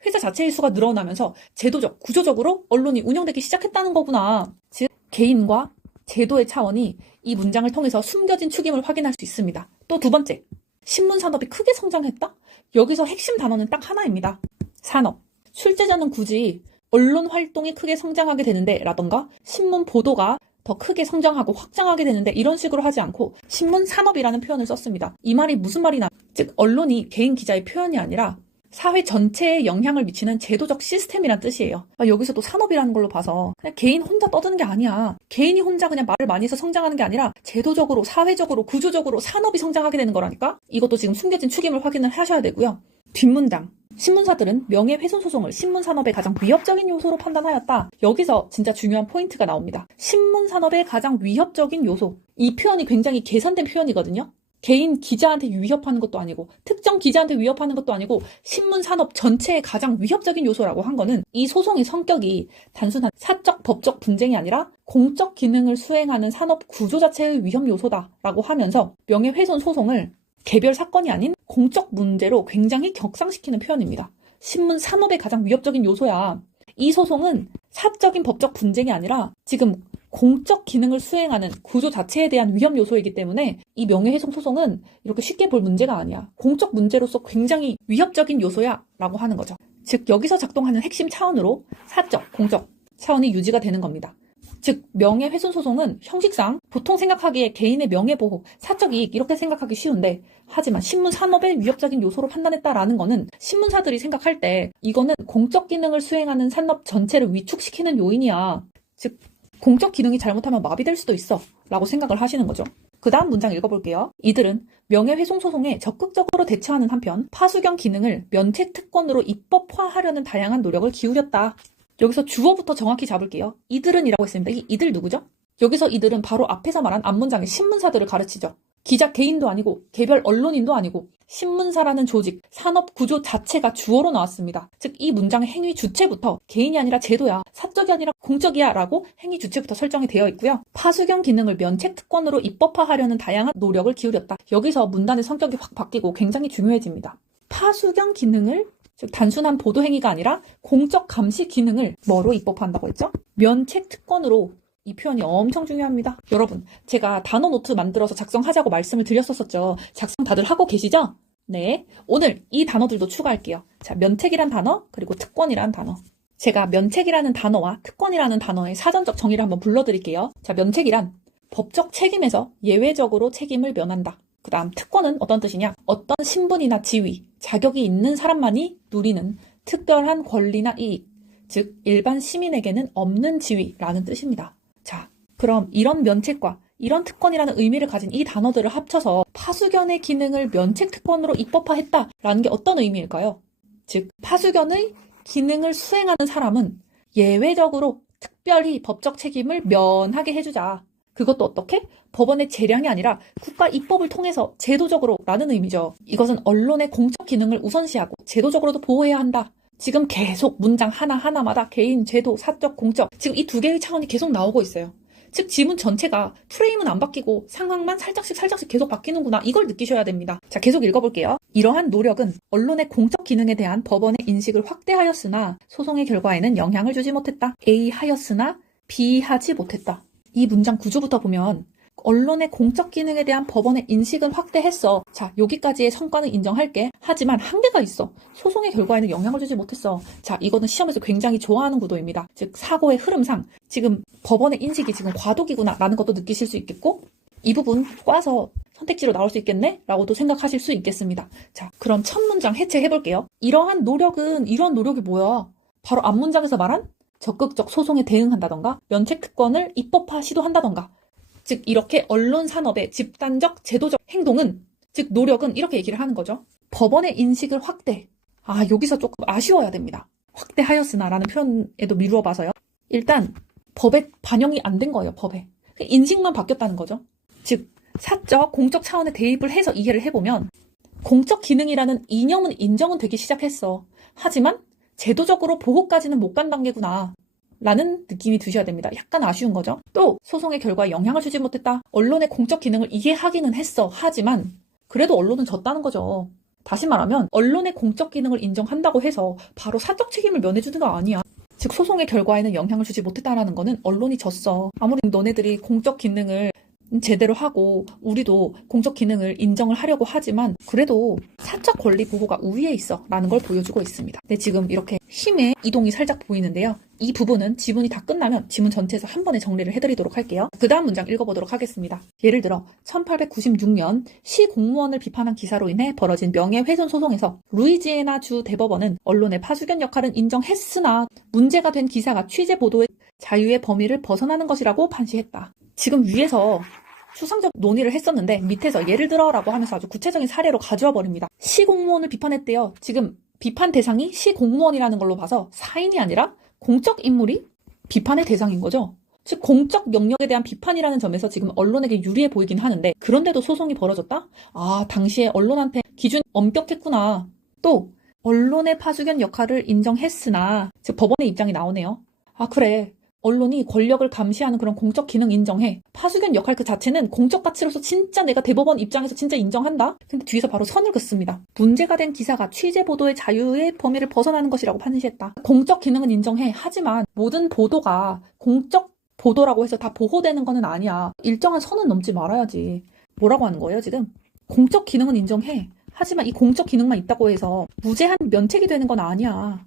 회사 자체의 수가 늘어나면서 제도적, 구조적으로 언론이 운영되기 시작했다는 거구나. 즉, 개인과 제도의 차원이 이 문장을 통해서 숨겨진 축임을 확인할 수 있습니다. 또 두 번째, 신문 산업이 크게 성장했다? 여기서 핵심 단어는 딱 하나입니다. 산업. 출제자는 굳이 언론 활동이 크게 성장하게 되는데 라던가 신문 보도가 더 크게 성장하고 확장하게 되는데 이런 식으로 하지 않고 신문 산업이라는 표현을 썼습니다. 이 말이 무슨 말이냐? 즉 언론이 개인 기자의 표현이 아니라 사회 전체에 영향을 미치는 제도적 시스템이란 뜻이에요. 여기서 또 산업이라는 걸로 봐서 그냥 개인 혼자 떠드는 게 아니야. 개인이 혼자 그냥 말을 많이 해서 성장하는 게 아니라 제도적으로, 사회적으로, 구조적으로 산업이 성장하게 되는 거라니까? 이것도 지금 숨겨진 축임을 확인을 하셔야 되고요. 뒷문장. 신문사들은 명예훼손 소송을 신문산업의 가장 위협적인 요소로 판단하였다. 여기서 진짜 중요한 포인트가 나옵니다. 신문산업의 가장 위협적인 요소. 이 표현이 굉장히 계산된 표현이거든요. 개인 기자한테 위협하는 것도 아니고 특정 기자한테 위협하는 것도 아니고 신문산업 전체의 가장 위협적인 요소라고 한 거는 이 소송의 성격이 단순한 사적, 법적 분쟁이 아니라 공적 기능을 수행하는 산업 구조 자체의 위험 요소다라고 하면서 명예훼손 소송을 개별 사건이 아닌 공적 문제로 굉장히 격상시키는 표현입니다. 신문 산업의 가장 위협적인 요소야. 이 소송은 사적인 법적 분쟁이 아니라 지금 공적 기능을 수행하는 구조 자체에 대한 위험 요소이기 때문에 이 명예훼손 소송은 이렇게 쉽게 볼 문제가 아니야. 공적 문제로서 굉장히 위협적인 요소야 라고 하는 거죠. 즉 여기서 작동하는 핵심 차원으로 사적, 공적 차원이 유지가 되는 겁니다. 즉 명예훼손 소송은 형식상 보통 생각하기에 개인의 명예보호, 사적 이익 이렇게 생각하기 쉬운데 하지만 신문 산업의 위협적인 요소로 판단했다라는 거는 신문사들이 생각할 때 이거는 공적 기능을 수행하는 산업 전체를 위축시키는 요인이야. 즉 공적 기능이 잘못하면 마비될 수도 있어 라고 생각을 하시는 거죠. 그 다음 문장 읽어볼게요. 이들은 명예훼손 소송에 적극적으로 대처하는 한편 파수경 기능을 면책 특권으로 입법화하려는 다양한 노력을 기울였다. 여기서 주어부터 정확히 잡을게요. 이들은 이라고 했습니다. 이들 누구죠? 여기서 이들은 바로 앞에서 말한 앞문장의 신문사들을 가르치죠. 기자 개인도 아니고 개별 언론인도 아니고 신문사라는 조직, 산업 구조 자체가 주어로 나왔습니다. 즉 이 문장의 행위 주체부터 개인이 아니라 제도야, 사적이 아니라 공적이야 라고 행위 주체부터 설정이 되어 있고요. 파수경 기능을 면책 특권으로 입법화하려는 다양한 노력을 기울였다. 여기서 문단의 성격이 확 바뀌고 굉장히 중요해집니다. 파수경 기능을 즉 단순한 보도 행위가 아니라 공적 감시 기능을 뭐로 입법한다고 했죠? 면책 특권으로. 이 표현이 엄청 중요합니다. 여러분, 제가 단어 노트 만들어서 작성하자고 말씀을 드렸었죠. 작성 다들 하고 계시죠? 네. 오늘 이 단어들도 추가할게요. 자, 면책이란 단어, 그리고 특권이란 단어. 제가 면책이라는 단어와 특권이라는 단어의 사전적 정의를 한번 불러드릴게요. 자, 면책이란 법적 책임에서 예외적으로 책임을 면한다. 그 다음 특권은 어떤 뜻이냐? 어떤 신분이나 지위, 자격이 있는 사람만이 누리는 특별한 권리나 이익, 즉 일반 시민에게는 없는 지위라는 뜻입니다. 자, 그럼 이런 면책과 이런 특권이라는 의미를 가진 이 단어들을 합쳐서 파수견의 기능을 면책 특권으로 입법화했다라는 게 어떤 의미일까요? 즉, 파수견의 기능을 수행하는 사람은 예외적으로 특별히 법적 책임을 면하게 해주자. 그것도 어떻게? 법원의 재량이 아니라 국가 입법을 통해서 제도적으로 라는 의미죠. 이것은 언론의 공적 기능을 우선시하고 제도적으로도 보호해야 한다. 지금 계속 문장 하나하나마다 개인, 제도, 사적, 공적 지금 이 두 개의 차원이 계속 나오고 있어요. 즉 지문 전체가 프레임은 안 바뀌고 상황만 살짝씩 계속 바뀌는구나. 이걸 느끼셔야 됩니다. 자, 계속 읽어볼게요. 이러한 노력은 언론의 공적 기능에 대한 법원의 인식을 확대하였으나 소송의 결과에는 영향을 주지 못했다. A 하였으나 B 하지 못했다. 이 문장 구조부터 보면 언론의 공적 기능에 대한 법원의 인식은 확대했어. 자, 여기까지의 성과는 인정할게. 하지만 한계가 있어. 소송의 결과에는 영향을 주지 못했어. 자, 이거는 시험에서 굉장히 좋아하는 구도입니다. 즉 사고의 흐름상 지금 법원의 인식이 지금 과도기구나 라는 것도 느끼실 수 있겠고 이 부분 꽈서 선택지로 나올 수 있겠네? 라고도 생각하실 수 있겠습니다. 자, 그럼 첫 문장 해체해볼게요. 이러한 노력이 뭐야? 바로 앞문장에서 말한 적극적 소송에 대응한다던가 면책 특권을 입법화 시도한다던가 즉 이렇게 언론 산업의 집단적 제도적 행동은 즉 노력은 이렇게 얘기를 하는 거죠. 법원의 인식을 확대. 여기서 조금 아쉬워야 됩니다. 확대하였으나 라는 표현에도 미루어 봐서요. 일단 법에 반영이 안 된 거예요. 법에. 인식만 바뀌었다는 거죠. 즉 사적, 공적 차원에 대입을 해서 이해를 해보면 공적 기능이라는 이념은 인정은 되기 시작했어. 하지만 제도적으로 보호까지는 못 간 단계구나. 라는 느낌이 드셔야 됩니다. 약간 아쉬운 거죠. 또 소송의 결과에 영향을 주지 못했다. 언론의 공적 기능을 이해하기는 했어. 하지만 그래도 언론은 졌다는 거죠. 다시 말하면 언론의 공적 기능을 인정한다고 해서 바로 사적 책임을 면해주는 거 아니야. 즉 소송의 결과에는 영향을 주지 못했다라는 거는 언론이 졌어. 아무리 너네들이 공적 기능을 제대로 하고 우리도 공적 기능을 인정을 하려고 하지만 그래도 사적 권리 보호가 우위에 있어 라는 걸 보여주고 있습니다. 네, 지금 이렇게 힘의 이동이 살짝 보이는데요. 이 부분은 지문이 다 끝나면 지문 전체에서 한 번에 정리를 해드리도록 할게요. 그 다음 문장 읽어보도록 하겠습니다. 예를 들어 1896년 시 공무원을 비판한 기사로 인해 벌어진 명예훼손 소송에서 루이지애나 주 대법원은 언론의 파수견 역할은 인정했으나 문제가 된 기사가 취재 보도의 자유의 범위를 벗어나는 것이라고 판시했다. 지금 위에서 추상적 논의를 했었는데 밑에서 예를 들어라고 하면서 아주 구체적인 사례로 가져와 버립니다. 시 공무원을 비판했대요. 지금 비판 대상이 시 공무원이라는 걸로 봐서 사인이 아니라 공적 인물이 비판의 대상인 거죠. 즉 공적 영역에 대한 비판이라는 점에서 지금 언론에게 유리해 보이긴 하는데 그런데도 소송이 벌어졌다? 아, 당시에 언론한테 기준이 엄격했구나. 또 언론의 파수견 역할을 인정했으나 즉 법원의 입장이 나오네요. 아, 그래. 언론이 권력을 감시하는 그런 공적 기능 인정해. 파수견 역할 그 자체는 공적 가치로서 진짜 내가 대법원 입장에서 진짜 인정한다? 근데 뒤에서 바로 선을 긋습니다. 문제가 된 기사가 취재 보도의 자유의 범위를 벗어나는 것이라고 판시했다. 공적 기능은 인정해. 하지만 모든 보도가 공적 보도라고 해서 다 보호되는 거는 아니야. 일정한 선은 넘지 말아야지. 뭐라고 하는 거예요, 지금? 공적 기능은 인정해. 하지만 이 공적 기능만 있다고 해서 무제한 면책이 되는 건 아니야.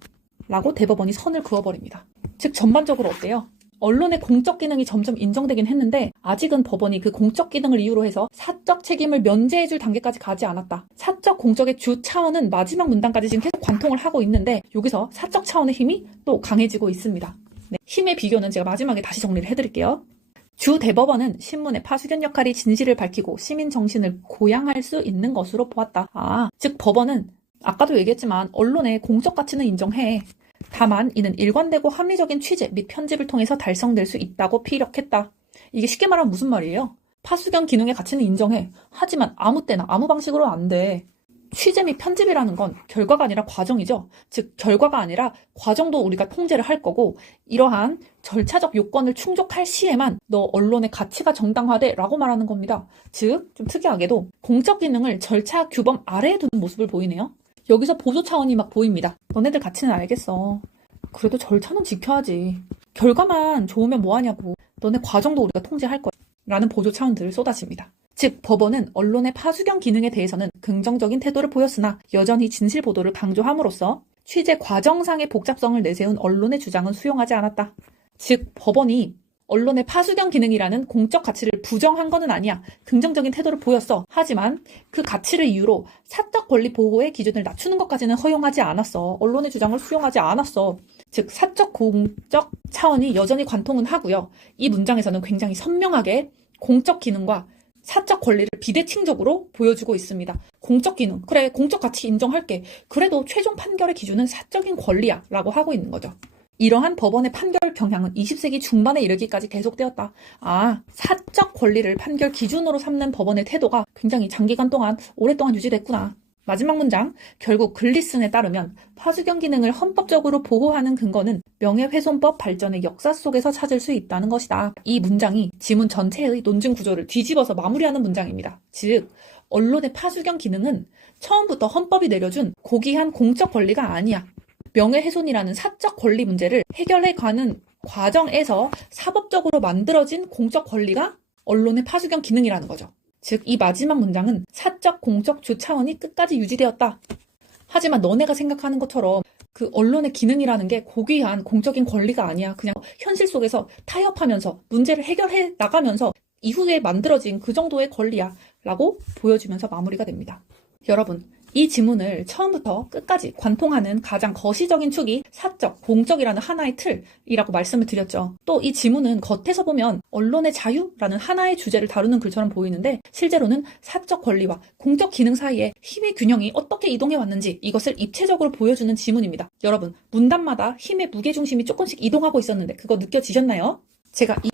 라고 대법원이 선을 그어버립니다. 즉 전반적으로 어때요? 언론의 공적 기능이 점점 인정되긴 했는데 아직은 법원이 그 공적 기능을 이유로 해서 사적 책임을 면제해줄 단계까지 가지 않았다. 사적 공적의 주 차원은 마지막 문단까지 지금 계속 관통을 하고 있는데 여기서 사적 차원의 힘이 또 강해지고 있습니다. 네, 힘의 비교는 제가 마지막에 다시 정리를 해드릴게요. 주 대법원은 신문의 파수견 역할이 진실을 밝히고 시민 정신을 고양할 수 있는 것으로 보았다. 즉 법원은 아까도 얘기했지만 언론의 공적 가치는 인정해. 다만 이는 일관되고 합리적인 취재 및 편집을 통해서 달성될 수 있다고 피력했다. 이게 쉽게 말하면 무슨 말이에요? 파수견 기능의 가치는 인정해. 하지만 아무 때나 아무 방식으로 안 돼. 취재 및 편집이라는 건 결과가 아니라 과정이죠. 즉 결과가 아니라 과정도 우리가 통제를 할 거고 이러한 절차적 요건을 충족할 시에만 너 언론의 가치가 정당화돼 라고 말하는 겁니다. 즉 좀 특이하게도 공적 기능을 절차 규범 아래에 두는 모습을 보이네요. 여기서 보조 차원이 막 보입니다. 너네들 가치는 알겠어. 그래도 절차는 지켜야지. 결과만 좋으면 뭐하냐고. 너네 과정도 우리가 통제할 거야. 라는 보조 차원들을 쏟아집니다. 즉 법원은 언론의 파수견 기능에 대해서는 긍정적인 태도를 보였으나 여전히 진실 보도를 강조함으로써 취재 과정상의 복잡성을 내세운 언론의 주장은 수용하지 않았다. 즉 법원이 언론의 파수견 기능이라는 공적 가치를 부정한 거는 아니야. 긍정적인 태도를 보였어. 하지만 그 가치를 이유로 사적 권리 보호의 기준을 낮추는 것까지는 허용하지 않았어. 언론의 주장을 수용하지 않았어. 즉 사적 공적 차원이 여전히 관통은 하고요. 이 문장에서는 굉장히 선명하게 공적 기능과 사적 권리를 비대칭적으로 보여주고 있습니다. 공적 기능, 그래 공적 가치 인정할게. 그래도 최종 판결의 기준은 사적인 권리야 라고 하고 있는 거죠. 이러한 법원의 판결 경향은 20세기 중반에 이르기까지 계속되었다. 사적 권리를 판결 기준으로 삼는 법원의 태도가 굉장히 장기간 동안 오랫동안 유지됐구나. 마지막 문장, 결국 글리슨에 따르면 파수견 기능을 헌법적으로 보호하는 근거는 명예훼손법 발전의 역사 속에서 찾을 수 있다는 것이다. 이 문장이 지문 전체의 논증 구조를 뒤집어서 마무리하는 문장입니다. 즉, 언론의 파수견 기능은 처음부터 헌법이 내려준 고귀한 공적 권리가 아니야. 명예훼손이라는 사적 권리 문제를 해결해가는 과정에서 사법적으로 만들어진 공적 권리가 언론의 파수견 기능이라는 거죠. 즉, 이 마지막 문장은 사적 공적 주 차원이 끝까지 유지되었다. 하지만 너네가 생각하는 것처럼 그 언론의 기능이라는 게 고귀한 공적인 권리가 아니야. 그냥 현실 속에서 타협하면서 문제를 해결해 나가면서 이후에 만들어진 그 정도의 권리야 라고 보여주면서 마무리가 됩니다. 여러분, 이 지문을 처음부터 끝까지 관통하는 가장 거시적인 축이 사적, 공적이라는 하나의 틀이라고 말씀을 드렸죠. 또 이 지문은 겉에서 보면 언론의 자유라는 하나의 주제를 다루는 글처럼 보이는데 실제로는 사적 권리와 공적 기능 사이에 힘의 균형이 어떻게 이동해 왔는지 이것을 입체적으로 보여주는 지문입니다. 여러분, 문단마다 힘의 무게중심이 조금씩 이동하고 있었는데 그거 느껴지셨나요? 제가 이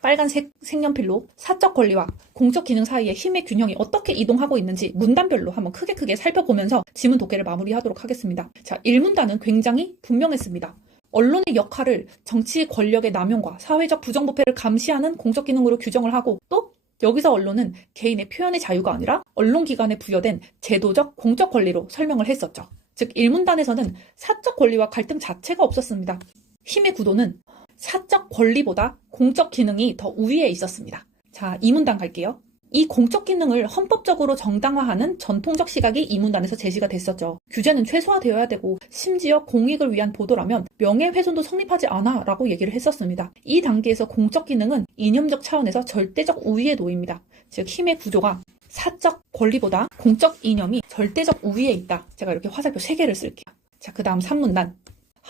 빨간색 색연필로 사적 권리와 공적 기능 사이의 힘의 균형이 어떻게 이동하고 있는지 문단별로 한번 크게 살펴보면서 지문 독해를 마무리하도록 하겠습니다. 자, 1문단은 굉장히 분명했습니다. 언론의 역할을 정치 권력의 남용과 사회적 부정부패를 감시하는 공적 기능으로 규정을 하고, 또 여기서 언론은 개인의 표현의 자유가 아니라 언론기관에 부여된 제도적 공적 권리로 설명을 했었죠. 즉 일문단에서는 사적 권리와 갈등 자체가 없었습니다. 힘의 구도는 사적 권리보다 공적 기능이 더 우위에 있었습니다. 자, 이문단 갈게요. 이 공적 기능을 헌법적으로 정당화하는 전통적 시각이 이 문단에서 제시가 됐었죠. 규제는 최소화되어야 되고 심지어 공익을 위한 보도라면 명예훼손도 성립하지 않아 라고 얘기를 했었습니다. 이 단계에서 공적 기능은 이념적 차원에서 절대적 우위에 놓입니다. 즉 힘의 구조가 사적 권리보다 공적 이념이 절대적 우위에 있다. 제가 이렇게 화살표 3개를 쓸게요. 자, 그 다음 3문단.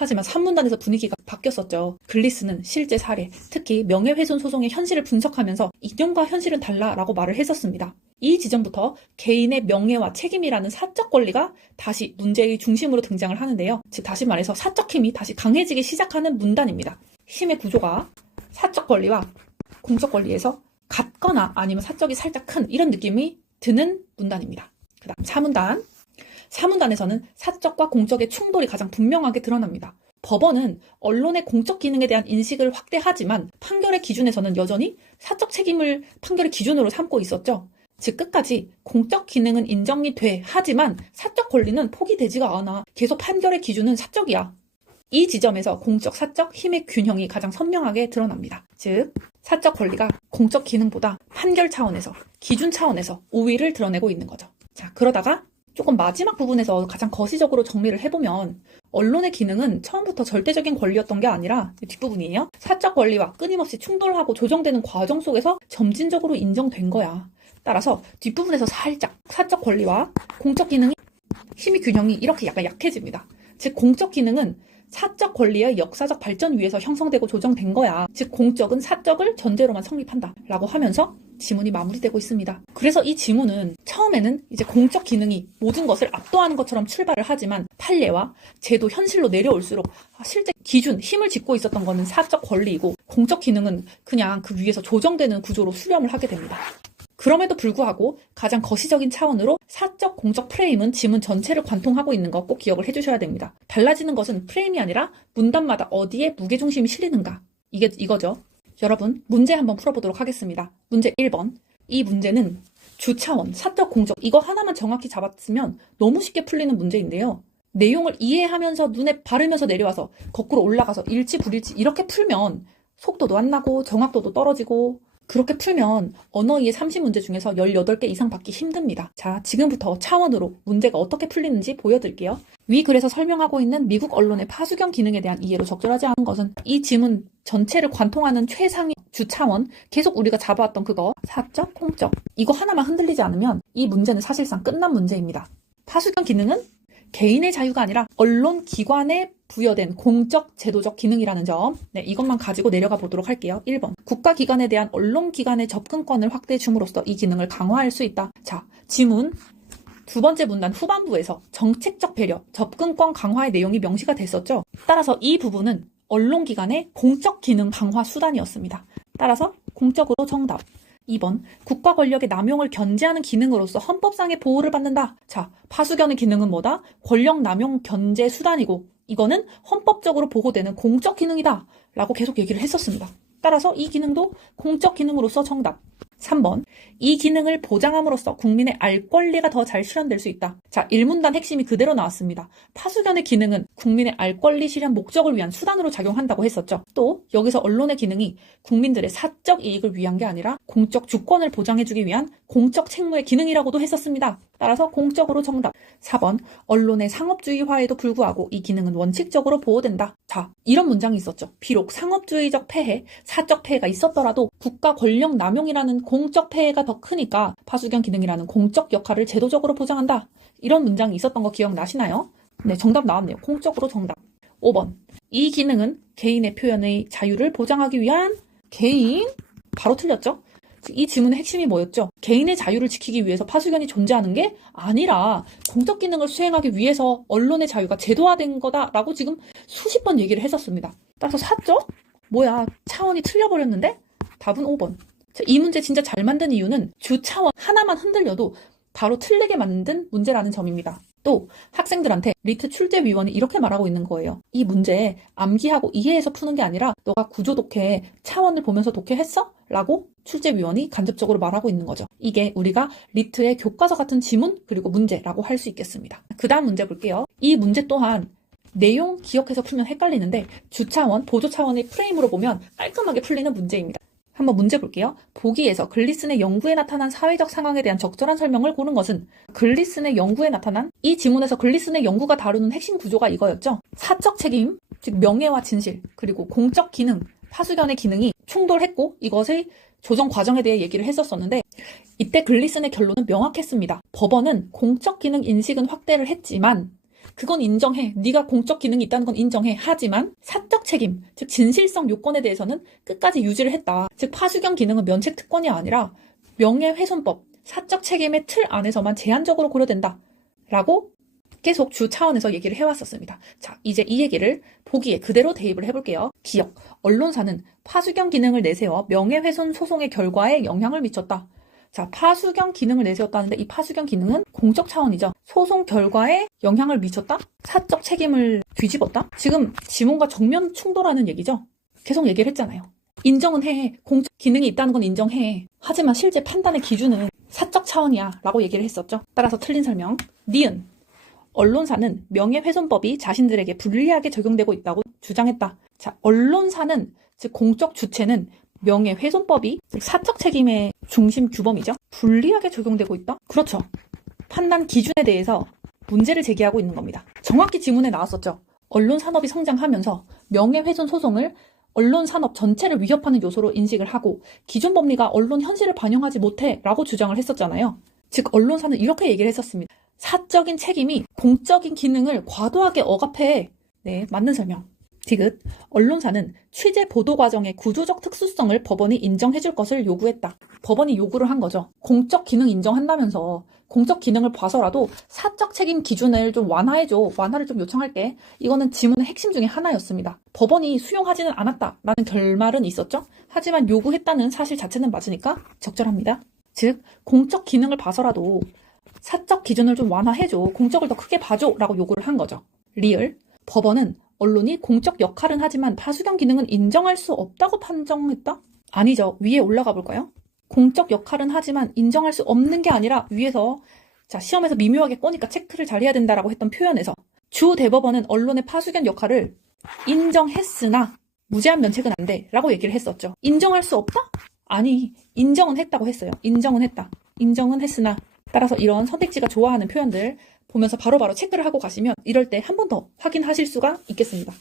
하지만 3문단에서 분위기가 바뀌었었죠. 글리스는 실제 사례, 특히 명예훼손 소송의 현실을 분석하면서 이념과 현실은 달라라고 말을 했었습니다. 이 지점부터 개인의 명예와 책임이라는 사적 권리가 다시 문제의 중심으로 등장을 하는데요. 즉 다시 말해서 사적 힘이 다시 강해지기 시작하는 문단입니다. 힘의 구조가 사적 권리와 공적 권리에서 같거나 아니면 사적이 살짝 큰 이런 느낌이 드는 문단입니다. 그 다음 4문단. 4문단에서는 사적과 공적의 충돌이 가장 분명하게 드러납니다. 법원은 언론의 공적 기능에 대한 인식을 확대하지만 판결의 기준에서는 여전히 사적 책임을 판결의 기준으로 삼고 있었죠. 즉 끝까지 공적 기능은 인정이 돼 하지만 사적 권리는 포기되지가 않아. 계속 판결의 기준은 사적이야. 이 지점에서 공적 사적 힘의 균형이 가장 선명하게 드러납니다. 즉 사적 권리가 공적 기능보다 판결 차원에서 기준 차원에서 우위를 드러내고 있는 거죠. 자, 그러다가 조금 마지막 부분에서 가장 거시적으로 정리를 해보면 언론의 기능은 처음부터 절대적인 권리였던 게 아니라 뒷부분이에요. 사적 권리와 끊임없이 충돌하고 조정되는 과정 속에서 점진적으로 인정된 거야. 따라서 뒷부분에서 살짝 사적 권리와 공적 기능이 힘의 균형이 이렇게 약간 약해집니다. 즉 공적 기능은 사적 권리의 역사적 발전 위에서 형성되고 조정된 거야. 즉 공적은 사적을 전제로만 성립한다 라고 하면서 지문이 마무리되고 있습니다. 그래서 이 지문은 처음에는 이제 공적 기능이 모든 것을 압도하는 것처럼 출발을 하지만 판례와 제도 현실로 내려올수록 실제 기준, 힘을 짚고 있었던 거는 사적 권리이고 공적 기능은 그냥 그 위에서 조정되는 구조로 수렴을 하게 됩니다. 그럼에도 불구하고 가장 거시적인 차원으로 사적 공적 프레임은 지문 전체를 관통하고 있는 거 꼭 기억을 해주셔야 됩니다. 달라지는 것은 프레임이 아니라 문단마다 어디에 무게중심이 실리는가. 이거죠. 여러분, 문제 한번 풀어보도록 하겠습니다. 문제 1번. 이 문제는 주차원, 사적 공적 이거 하나만 정확히 잡았으면 너무 쉽게 풀리는 문제인데요. 내용을 이해하면서 눈에 바르면서 내려와서 거꾸로 올라가서 일치 불일치 이렇게 풀면 속도도 안 나고 정확도도 떨어지고 그렇게 풀면 언어이해 30문제 중에서 18개 이상 받기 힘듭니다. 자, 지금부터 차원으로 문제가 어떻게 풀리는지 보여드릴게요. 위 글에서 설명하고 있는 미국 언론의 파수경 기능에 대한 이해로 적절하지 않은 것은 이 지문 전체를 관통하는 최상위 주차원, 계속 우리가 잡아왔던 그거, 사적, 공적 이거 하나만 흔들리지 않으면 이 문제는 사실상 끝난 문제입니다. 파수경 기능은 개인의 자유가 아니라 언론 기관에 부여된 공적 제도적 기능이라는 점. 네, 이것만 가지고 내려가 보도록 할게요. 1번. 국가기관에 대한 언론기관의 접근권을 확대해 줌으로써 이 기능을 강화할 수 있다. 자, 지문 두 번째 문단 후반부에서 정책적 배려, 접근권 강화의 내용이 명시가 됐었죠. 따라서 이 부분은 언론기관의 공적 기능 강화 수단이었습니다. 따라서 공적으로 정답. 2번. 국가 권력의 남용을 견제하는 기능으로서 헌법상의 보호를 받는다. 자, 파수견의 기능은 뭐다? 권력 남용 견제 수단이고 이거는 헌법적으로 보호되는 공적 기능이다 라고 계속 얘기를 했었습니다. 따라서 이 기능도 공적 기능으로서 정답. 3번. 이 기능을 보장함으로써 국민의 알 권리가 더 잘 실현될 수 있다. 자, 1문단 핵심이 그대로 나왔습니다. 파수견의 기능은 국민의 알 권리 실현 목적을 위한 수단으로 작용한다고 했었죠. 또 여기서 언론의 기능이 국민들의 사적 이익을 위한 게 아니라 공적 주권을 보장해주기 위한 공적 책무의 기능이라고도 했었습니다. 따라서 공적으로 정답. 4번. 언론의 상업주의화에도 불구하고 이 기능은 원칙적으로 보호된다. 자, 이런 문장이 있었죠. 비록 상업주의적 폐해, 사적 폐해가 있었더라도 국가 권력 남용이라는 공적 폐해가 더 크니까 파수견 기능이라는 공적 역할을 제도적으로 보장한다. 이런 문장이 있었던 거 기억나시나요? 네, 정답 나왔네요. 공적으로 정답. 5번. 이 기능은 개인의 표현의 자유를 보장하기 위한 개인? 바로 틀렸죠? 이 지문의 핵심이 뭐였죠? 개인의 자유를 지키기 위해서 파수견이 존재하는 게 아니라 공적 기능을 수행하기 위해서 언론의 자유가 제도화된 거다라고 지금 수십 번 얘기를 했었습니다. 따라서 사적? 뭐야, 차원이 틀려버렸는데? 답은 5번. 이 문제 진짜 잘 만든 이유는 주 차원 하나만 흔들려도 바로 틀리게 만든 문제라는 점입니다. 또 학생들한테 리트 출제위원이 이렇게 말하고 있는 거예요. 이 문제 암기하고 이해해서 푸는 게 아니라 너가 구조 독해, 차원을 보면서 독해했어? 라고 출제위원이 간접적으로 말하고 있는 거죠. 이게 우리가 리트의 교과서 같은 지문 그리고 문제라고 할 수 있겠습니다. 그 다음 문제 볼게요. 이 문제 또한 내용 기억해서 풀면 헷갈리는데 주차원, 보조차원의 프레임으로 보면 깔끔하게 풀리는 문제입니다. 한번 문제 볼게요. 보기에서 글리슨의 연구에 나타난 사회적 상황에 대한 적절한 설명을 고른 것은 글리슨의 연구에 나타난 이 지문에서 글리슨의 연구가 다루는 핵심 구조가 이거였죠. 사적 책임, 즉 명예와 진실, 그리고 공적 기능, 파수견의 기능이 충돌했고 이것의 조정 과정에 대해 얘기를 했었었는데 이때 글리슨의 결론은 명확했습니다. 법원은 공적 기능 인식은 확대를 했지만 그건 인정해. 네가 공적 기능이 있다는 건 인정해. 하지만 사적 책임, 즉 진실성 요건에 대해서는 끝까지 유지를 했다. 즉 파수경 기능은 면책 특권이 아니라 명예훼손법, 사적 책임의 틀 안에서만 제한적으로 고려된다. 라고 계속 주 차원에서 얘기를 해왔었습니다. 자, 이제 이 얘기를 보기에 그대로 대입을 해볼게요. 기억, 언론사는 파수경 기능을 내세워 명예훼손 소송의 결과에 영향을 미쳤다. 자, 파수경 기능을 내세웠다는데 이 파수경 기능은 공적 차원이죠. 소송 결과에 영향을 미쳤다? 사적 책임을 뒤집었다? 지금 지문과 정면 충돌하는 얘기죠. 계속 얘기를 했잖아요. 인정은 해. 공적 기능이 있다는 건 인정해. 하지만 실제 판단의 기준은 사적 차원이야 라고 얘기를 했었죠. 따라서 틀린 설명. 니은. 언론사는 명예훼손법이 자신들에게 불리하게 적용되고 있다고 주장했다. 자, 언론사는 즉 공적 주체는 명예훼손법이 즉 사적 책임의 중심 규범이죠. 불리하게 적용되고 있다? 그렇죠. 판단 기준에 대해서 문제를 제기하고 있는 겁니다. 정확히 지문에 나왔었죠. 언론 산업이 성장하면서 명예훼손 소송을 언론 산업 전체를 위협하는 요소로 인식을 하고 기존 법리가 언론 현실을 반영하지 못해 라고 주장을 했었잖아요. 즉 언론사는 이렇게 얘기를 했었습니다. 사적인 책임이 공적인 기능을 과도하게 억압해. 네, 맞는 설명. 디귿, 언론사는 취재 보도 과정의 구조적 특수성을 법원이 인정해줄 것을 요구했다. 법원이 요구를 한 거죠. 공적 기능 인정한다면서 공적 기능을 봐서라도 사적 책임 기준을 좀 완화해줘. 완화를 좀 요청할게. 이거는 지문의 핵심 중에 하나였습니다. 법원이 수용하지는 않았다라는 결말은 있었죠. 하지만 요구했다는 사실 자체는 맞으니까 적절합니다. 즉 공적 기능을 봐서라도 사적 기준을 좀 완화해줘. 공적을 더 크게 봐줘. 라고 요구를 한 거죠. 리을, 법원은 언론이 공적 역할은 하지만 파수경 기능은 인정할 수 없다고 판정했다? 아니죠. 위에 올라가 볼까요? 공적 역할은 하지만 인정할 수 없는 게 아니라 위에서 자 시험에서 미묘하게 꼬니까 체크를 잘 해야 된다라고 했던 표현에서 주 대법원은 언론의 파수경 역할을 인정했으나 무제한 면책은 안 돼 라고 얘기를 했었죠. 인정할 수 없다? 아니, 인정은 했다고 했어요. 인정은 했다. 인정은 했으나 따라서 이런 선택지가 좋아하는 표현들 보면서 바로바로 체크를 하고 가시면 이럴 때 한 번 더 확인하실 수가 있겠습니다.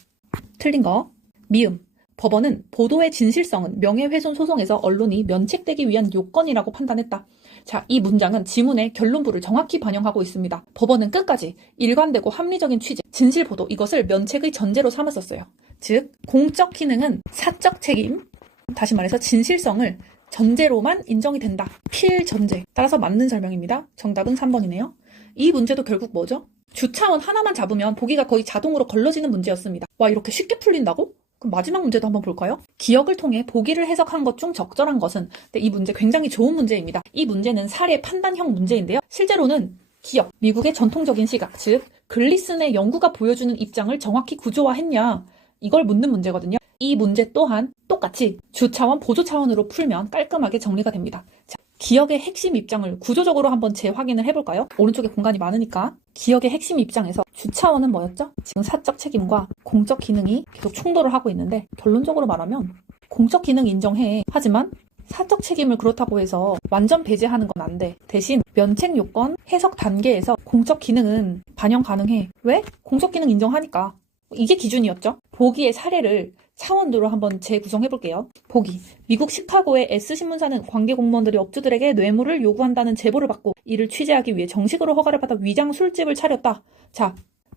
틀린 거. 미음. 법원은 보도의 진실성은 명예훼손 소송에서 언론이 면책되기 위한 요건이라고 판단했다. 자, 이 문장은 지문의 결론부를 정확히 반영하고 있습니다. 법원은 끝까지 일관되고 합리적인 취재, 진실 보도 이것을 면책의 전제로 삼았었어요. 즉, 공적 기능은 사적 책임, 다시 말해서 진실성을 전제로만 인정이 된다. 필전제. 따라서 맞는 설명입니다. 정답은 3번이네요. 이 문제도 결국 뭐죠? 주차원 하나만 잡으면 보기가 거의 자동으로 걸러지는 문제였습니다. 와, 이렇게 쉽게 풀린다고? 그럼 마지막 문제도 한번 볼까요? 기억을 통해 보기를 해석한 것 중 적절한 것은? 네, 이 문제 굉장히 좋은 문제입니다. 이 문제는 사례 판단형 문제인데요. 실제로는 기억, 미국의 전통적인 시각, 즉 글리슨의 연구가 보여주는 입장을 정확히 구조화했냐? 이걸 묻는 문제거든요. 이 문제 또한 똑같이 주차원, 보조차원으로 풀면 깔끔하게 정리가 됩니다. 자, 기억의 핵심 입장을 구조적으로 한번 재확인을 해볼까요? 오른쪽에 공간이 많으니까 기억의 핵심 입장에서 주차원은 뭐였죠? 지금 사적 책임과 공적 기능이 계속 충돌을 하고 있는데 결론적으로 말하면 공적 기능 인정해. 하지만 사적 책임을 그렇다고 해서 완전 배제하는 건 안 돼. 대신 면책 요건 해석 단계에서 공적 기능은 반영 가능해. 왜? 공적 기능 인정하니까. 이게 기준이었죠. 보기의 사례를 차원으로 한번 재구성해볼게요. 보기. 미국 시카고의 S신문사는 관계 공무원들이 업주들에게 뇌물을 요구한다는 제보를 받고 이를 취재하기 위해 정식으로 허가를 받아 위장 술집을 차렸다. 자,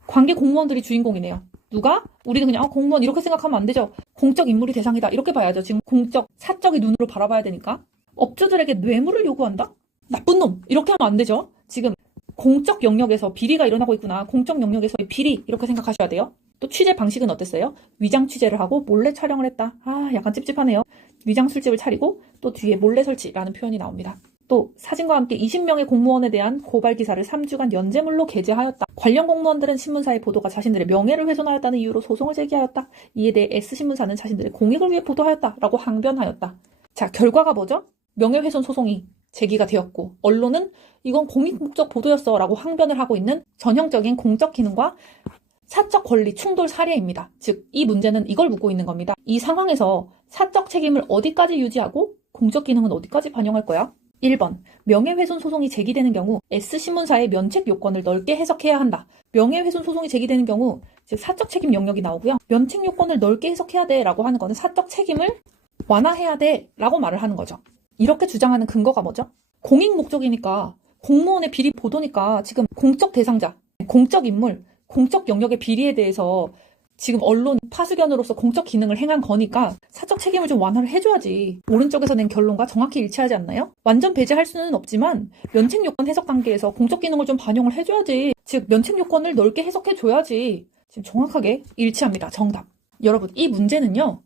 관계 공무원들이 주인공이네요. 누가? 우리는 그냥 공무원 이렇게 생각하면 안 되죠. 공적 인물이 대상이다. 이렇게 봐야죠. 지금 공적, 사적인 눈으로 바라봐야 되니까. 업주들에게 뇌물을 요구한다? 나쁜 놈! 이렇게 하면 안 되죠. 지금 공적 영역에서 비리가 일어나고 있구나. 공적 영역에서의 비리 이렇게 생각하셔야 돼요. 또 취재 방식은 어땠어요? 위장 취재를 하고 몰래 촬영을 했다. 아, 약간 찝찝하네요. 위장 술집을 차리고 또 뒤에 몰래 설치라는 표현이 나옵니다. 또 사진과 함께 20명의 공무원에 대한 고발 기사를 3주간 연재물로 게재하였다. 관련 공무원들은 신문사의 보도가 자신들의 명예를 훼손하였다는 이유로 소송을 제기하였다. 이에 대해 S신문사는 자신들의 공익을 위해 보도하였다라고 항변하였다. 자, 결과가 뭐죠? 명예훼손 소송이 제기가 되었고 언론은 이건 공익 목적 보도였어 라고 항변을 하고 있는 전형적인 공적 기능과 사적 권리 충돌 사례입니다. 즉, 이 문제는 이걸 묻고 있는 겁니다. 이 상황에서 사적 책임을 어디까지 유지하고 공적 기능은 어디까지 반영할 거야? 1번, 명예훼손 소송이 제기되는 경우 S신문사의 면책 요건을 넓게 해석해야 한다. 명예훼손 소송이 제기되는 경우 즉 사적 책임 영역이 나오고요. 면책 요건을 넓게 해석해야 돼 라고 하는 거는 사적 책임을 완화해야 돼 라고 말을 하는 거죠. 이렇게 주장하는 근거가 뭐죠? 공익 목적이니까 공무원의 비리 보도니까 지금 공적 대상자, 공적 인물, 공적 영역의 비리에 대해서 지금 언론 파수견으로서 공적 기능을 행한 거니까 사적 책임을 좀 완화를 해줘야지. 오른쪽에서 낸 결론과 정확히 일치하지 않나요? 완전 배제할 수는 없지만 면책 요건 해석 단계에서 공적 기능을 좀 반영을 해줘야지. 즉 면책 요건을 넓게 해석해줘야지. 지금 정확하게 일치합니다. 정답. 여러분, 이 문제는요.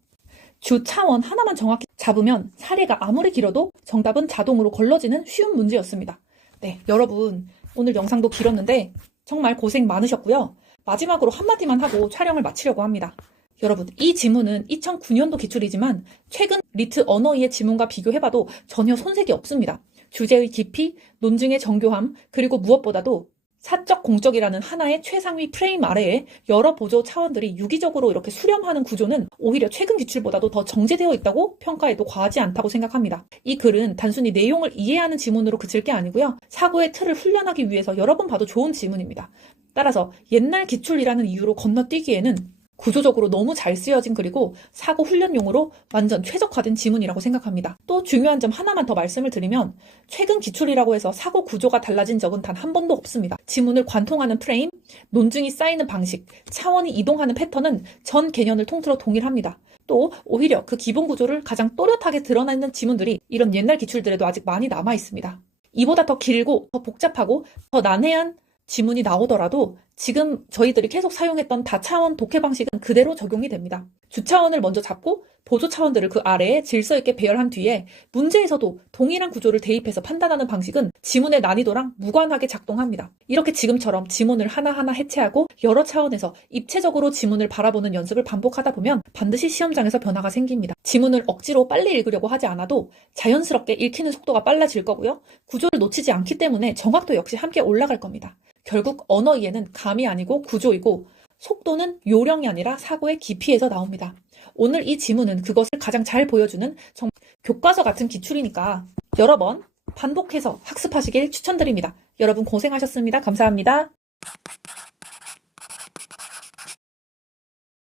주 차원 하나만 정확히 잡으면 사례가 아무리 길어도 정답은 자동으로 걸러지는 쉬운 문제였습니다. 네, 여러분 오늘 영상도 길었는데 정말 고생 많으셨고요. 마지막으로 한마디만 하고 촬영을 마치려고 합니다. 여러분, 이 지문은 2009년도 기출이지만 최근 리트 언어이의 지문과 비교해봐도 전혀 손색이 없습니다. 주제의 깊이, 논증의 정교함, 그리고 무엇보다도 사적 공적이라는 하나의 최상위 프레임 아래에 여러 보조 차원들이 유기적으로 이렇게 수렴하는 구조는 오히려 최근 기출보다도 더 정제되어 있다고 평가해도 과하지 않다고 생각합니다. 이 글은 단순히 내용을 이해하는 지문으로 그칠 게 아니고요. 사고의 틀을 훈련하기 위해서 여러 번 봐도 좋은 지문입니다. 따라서 옛날 기출이라는 이유로 건너뛰기에는 구조적으로 너무 잘 쓰여진 글이고 사고 훈련용으로 완전 최적화된 지문이라고 생각합니다. 또 중요한 점 하나만 더 말씀을 드리면 최근 기출이라고 해서 사고 구조가 달라진 적은 단 한 번도 없습니다. 지문을 관통하는 프레임, 논증이 쌓이는 방식, 차원이 이동하는 패턴은 전 개념을 통틀어 동일합니다. 또 오히려 그 기본 구조를 가장 또렷하게 드러내는 지문들이 이런 옛날 기출들에도 아직 많이 남아 있습니다. 이보다 더 길고 더 복잡하고 더 난해한 지문이 나오더라도 지금 저희들이 계속 사용했던 다차원 독해 방식은 그대로 적용이 됩니다. 주차원을 먼저 잡고 보조 차원들을 그 아래에 질서 있게 배열한 뒤에 문제에서도 동일한 구조를 대입해서 판단하는 방식은 지문의 난이도랑 무관하게 작동합니다. 이렇게 지금처럼 지문을 하나하나 해체하고 여러 차원에서 입체적으로 지문을 바라보는 연습을 반복하다 보면 반드시 시험장에서 변화가 생깁니다. 지문을 억지로 빨리 읽으려고 하지 않아도 자연스럽게 읽히는 속도가 빨라질 거고요. 구조를 놓치지 않기 때문에 정확도 역시 함께 올라갈 겁니다. 결국 언어이해는 감이 아니고 구조이고 속도는 요령이 아니라 사고의 깊이에서 나옵니다. 오늘 이 지문은 그것을 가장 잘 보여주는 정말 교과서 같은 기출이니까 여러 번 반복해서 학습하시길 추천드립니다. 여러분 고생하셨습니다. 감사합니다.